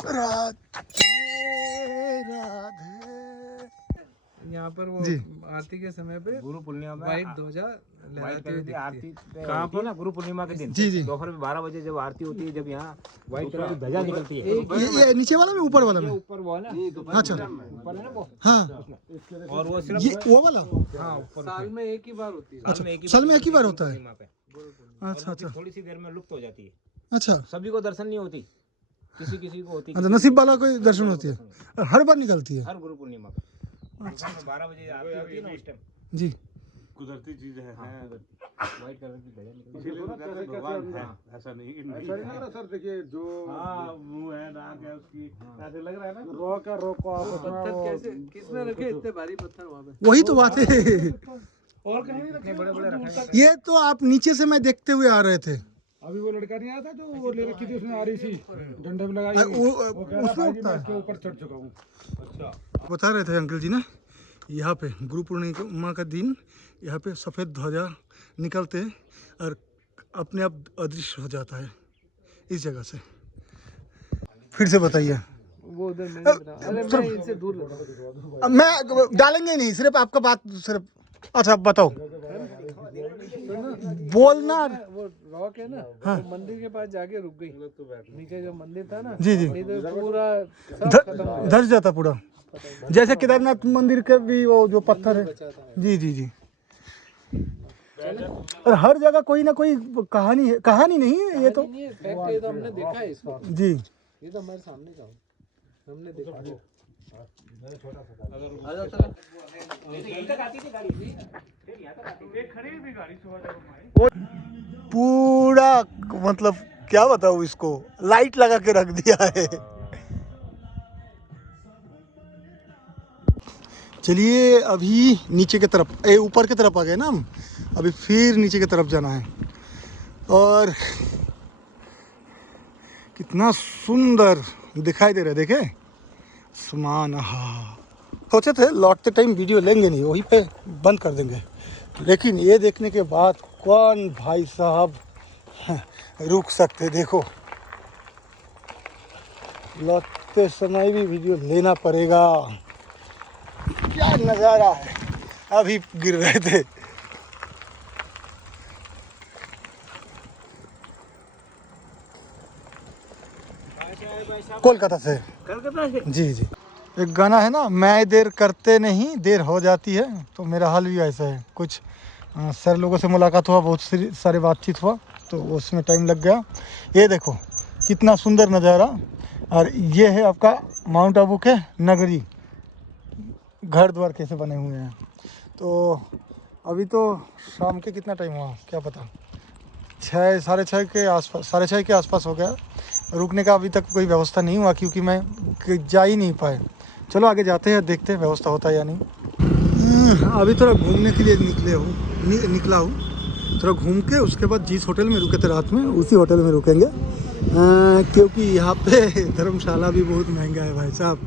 राधे राधे। यहाँ पर वो जी। आरती के समय पे गुरु पूर्णिमा में व्हाइट ध्वजा व्हाइट लहराती हुई कलर की दिखती आरती है। कहाँ पर ना गुरु पूर्णिमा के दिन जी, जी। दोपहर में 12 बजे जब आरती होती है, जब यहाँ व्हाइट कलर की ध्वजा निकलती है। ये नीचे वाला में ऊपर वाला में? ऊपर वो है ना, अच्छा ऊपर है ना वो, हाँ, और वो सिर्फ ये वो वाला। हाँ ऊपर साल में एक ही बार होती है। अच्छा, साल में एक ही बार होता है। पूर्णिमा पे। अच्छा अच्छा थोड़ी सी देर में लुप्त हो जाती है, अच्छा सभी को दर्शन नहीं होती, किसी किसी को होती, अच्छा। नसीब वाला कोई दर्शन होती है, हर बार निकलती है। हर गुरु पूर्णिमा पे। दोपहर में 12 बजे आरती होती है ना, उस टाइम जी। कुदरती चीज है व्हाइट कलर की ध्वजा निकलती है। इसीलिए तो कहते हैं भगवान है, ऐसा नहीं कि नहीं ऐसा नहीं लग रहा सर, देखिए जो हाँ मुंह है, नाक है उसकी, ऐसे लग रहा है ना। रो का रोको आप उसमें पत्थर वो कैसे किसने रखे इतने भारी पत्थर वहाँ पे? वही तो बात है। और कहीं नहीं रखे, बड़े बड़े रखे ये तो आप नीचे से मैं देखते हुए आ रहे थे। अभी वो लड़का नहीं आया था जो वो ले रखी थी, उसने आ रही थी डंडे में लगाई, वो वो कह रहा उसमें भाई जी उठता मैं है। इसके ऊपर चढ़ चुका हूँ। बता रहे थे अंकल जी ना, यहाँ पे गुरु पूर्णिमा का दिन यहाँ पे सफ़ेद ध्वजा निकलते और अपने आप अदृश्य हो जाता है इस जगह से। फिर से बताइए। वो उधर नहीं दिख रहा। अरे मैं इनसे दूर रहता हूँ। मैं डालेंगे नहीं, सिर्फ आपका बात सिर्फ। अच्छा बताओ, बोलना। वो रॉक है ना, वो मंदिर के पास जाके रुक गई। नीचे जो मंदिर था ना, जी जी, इधर पूरा सब खत्म हो गया। धस जाता पूरा, जैसे केदारनाथ मंदिर के भी वो जो पत्थर है। जी जी जी। और हर जगह कोई ना कोई कहानी है, कहानी नहीं है ये तो। नहीं है, फैक्ट है, ये तो हमने देखा है इसको। जी, ये तो हमारे सामने का हमने देखा। पूरा मतलब क्या बताऊँ इसको, लाइट लगा के रख दिया है। चलिए अभी नीचे की तरफ, ऊपर की तरफ आ गए ना हम, अभी फिर नीचे की तरफ जाना है। और कितना सुंदर दिखाई दे रहा है, देखे आसमान। हाँ, सोचे थे लौटते टाइम वीडियो लेंगे नहीं, वहीं पे बंद कर देंगे, लेकिन ये देखने के बाद कौन भाई साहब रुक सकते। देखो लौटते समय भी वीडियो लेना पड़ेगा। क्या नज़ारा है, अभी गिर रहे थे। कोलकाता से। जी जी। एक गाना है ना, मैं देर करते नहीं देर हो जाती है, तो मेरा हाल भी ऐसा है कुछ। सर लोगों से मुलाकात हुआ, बहुत सारे बातचीत हुआ, तो उसमें टाइम लग गया। ये देखो कितना सुंदर नज़ारा। और ये है आपका माउंट आबू के नगरी, घर द्वार कैसे बने हुए हैं। तो अभी तो शाम के कितना टाइम हुआ क्या पता, 6 साढ़े 6 के आसपास, 6:30 के आसपास हो गया। रुकने का अभी तक कोई व्यवस्था नहीं हुआ, क्योंकि मैं जा ही नहीं पाए। चलो आगे जाते हैं, देखते हैं व्यवस्था होता है या नहीं। अभी थोड़ा घूमने के लिए निकला हूँ, थोड़ा घूम के उसके बाद जिस होटल में रुके थे रात में, उसी होटल में रुकेंगे। क्योंकि यहाँ पे धर्मशाला भी बहुत महंगा है भाई साहब।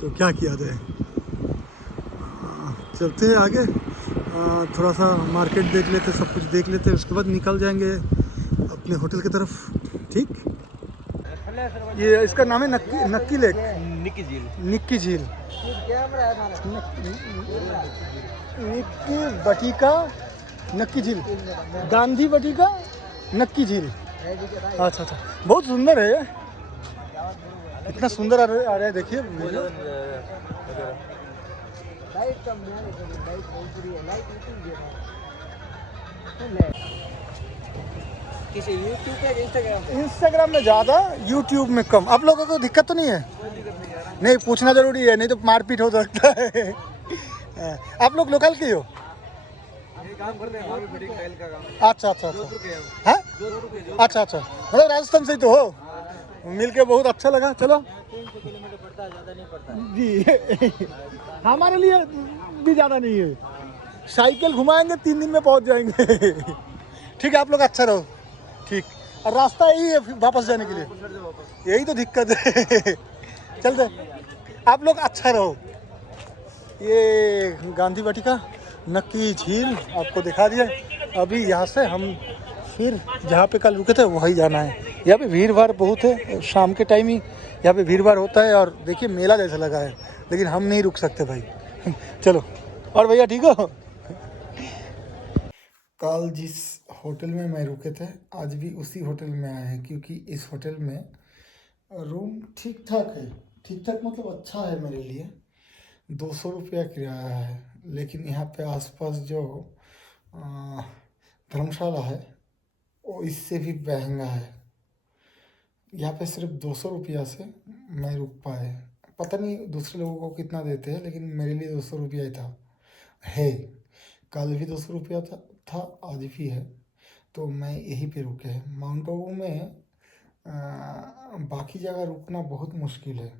तो क्या किया जाए, चलते हैं आगे, थोड़ा सा मार्केट देख लेते, सब कुछ देख लेते, उसके बाद निकल जाएंगे अपने होटल की तरफ। ठीक, ये इसका नाम है नक्की लेक, निक्की झील, निक्की बटिका नक्की झील, गांधी बटिका नक्की झील। अच्छा अच्छा, बहुत सुंदर है ये, कितना सुंदर आ रहा है देखिए। इंस्टाग्राम में ज़्यादा, यूट्यूब में कम। आप लोगों को दिक्कत तो नहीं है? नहीं, पूछना जरूरी है, नहीं तो मारपीट हो सकता है। आप लोग लोकल के हो? काम करते हैं, अच्छा अच्छा अच्छा, हाँ अच्छा अच्छा, मतलब राजस्थान से ही तो हो। मिल के बहुत अच्छा लगा। चलो 300 किलोमीटर पड़ता है, ज़्यादा नहीं पड़ता जी। हमारे लिए भी ज़्यादा नहीं है, साइकिल घुमाएंगे 3 दिन में पहुंच जाएंगे। ठीक है, आप लोग अच्छा रहो। ठीक, और रास्ता यही है वापस जाने के लिए, यही तो दिक्कत है। चलते, आप लोग अच्छा रहो। ये गांधी वाटिका नक्की झील आपको दिखा दिया। अभी यहाँ से हम फिर जहाँ पे कल रुके थे वहीं जाना है। यहाँ पे भीड़ भाड़ बहुत है, शाम के टाइम ही यहाँ पे भीड़ भाड़ होता है, और देखिए मेला जैसा लगा है, लेकिन हम नहीं रुक सकते भाई। चलो, और भैया ठीक हो? कल जिस होटल में मैं रुके थे आज भी उसी होटल में आए हैं, क्योंकि इस होटल में रूम ठीक ठाक है। ठीक ठाक मतलब अच्छा है मेरे लिए। 200 रुपया किराया है, लेकिन यहाँ पे आसपास जो धर्मशाला है वो इससे भी महंगा है। यहाँ पे सिर्फ 200 रुपया से मैं रुक पाए। पता नहीं दूसरे लोगों को कितना देते हैं, लेकिन मेरे लिए 200 रुपया ही था। है, कल भी 200 रुपया था, आज भी है। तो मैं यहीं पे रुके हैं। माउंट आबू में बाकी जगह रुकना बहुत मुश्किल है,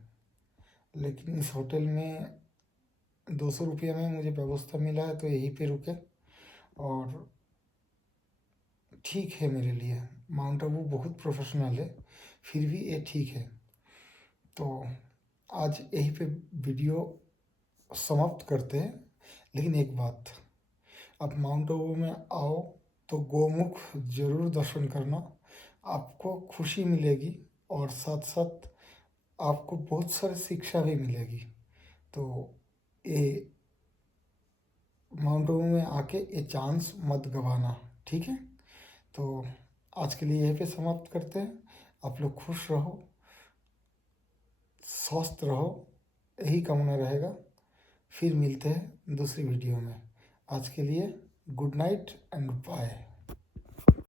लेकिन इस होटल में 200 रुपये में मुझे व्यवस्था मिला है, तो यहीं पे रुके, और ठीक है मेरे लिए। माउंट आबू बहुत प्रोफेशनल है, फिर भी ये ठीक है। तो आज यहीं पे वीडियो समाप्त करते हैं। लेकिन एक बात, आप माउंट आबू में आओ तो गोमुख ज़रूर दर्शन करना, आपको खुशी मिलेगी, और साथ साथ आपको बहुत सारी शिक्षा भी मिलेगी। तो ये माउंट आबू में आके ये चांस मत गंवाना, ठीक है? तो आज के लिए यहीं पे समाप्त करते हैं। आप लोग खुश रहो, स्वस्थ रहो, यही कामना रहेगा। फिर मिलते हैं दूसरी वीडियो में। आज के लिए गुड नाइट एंड बाय।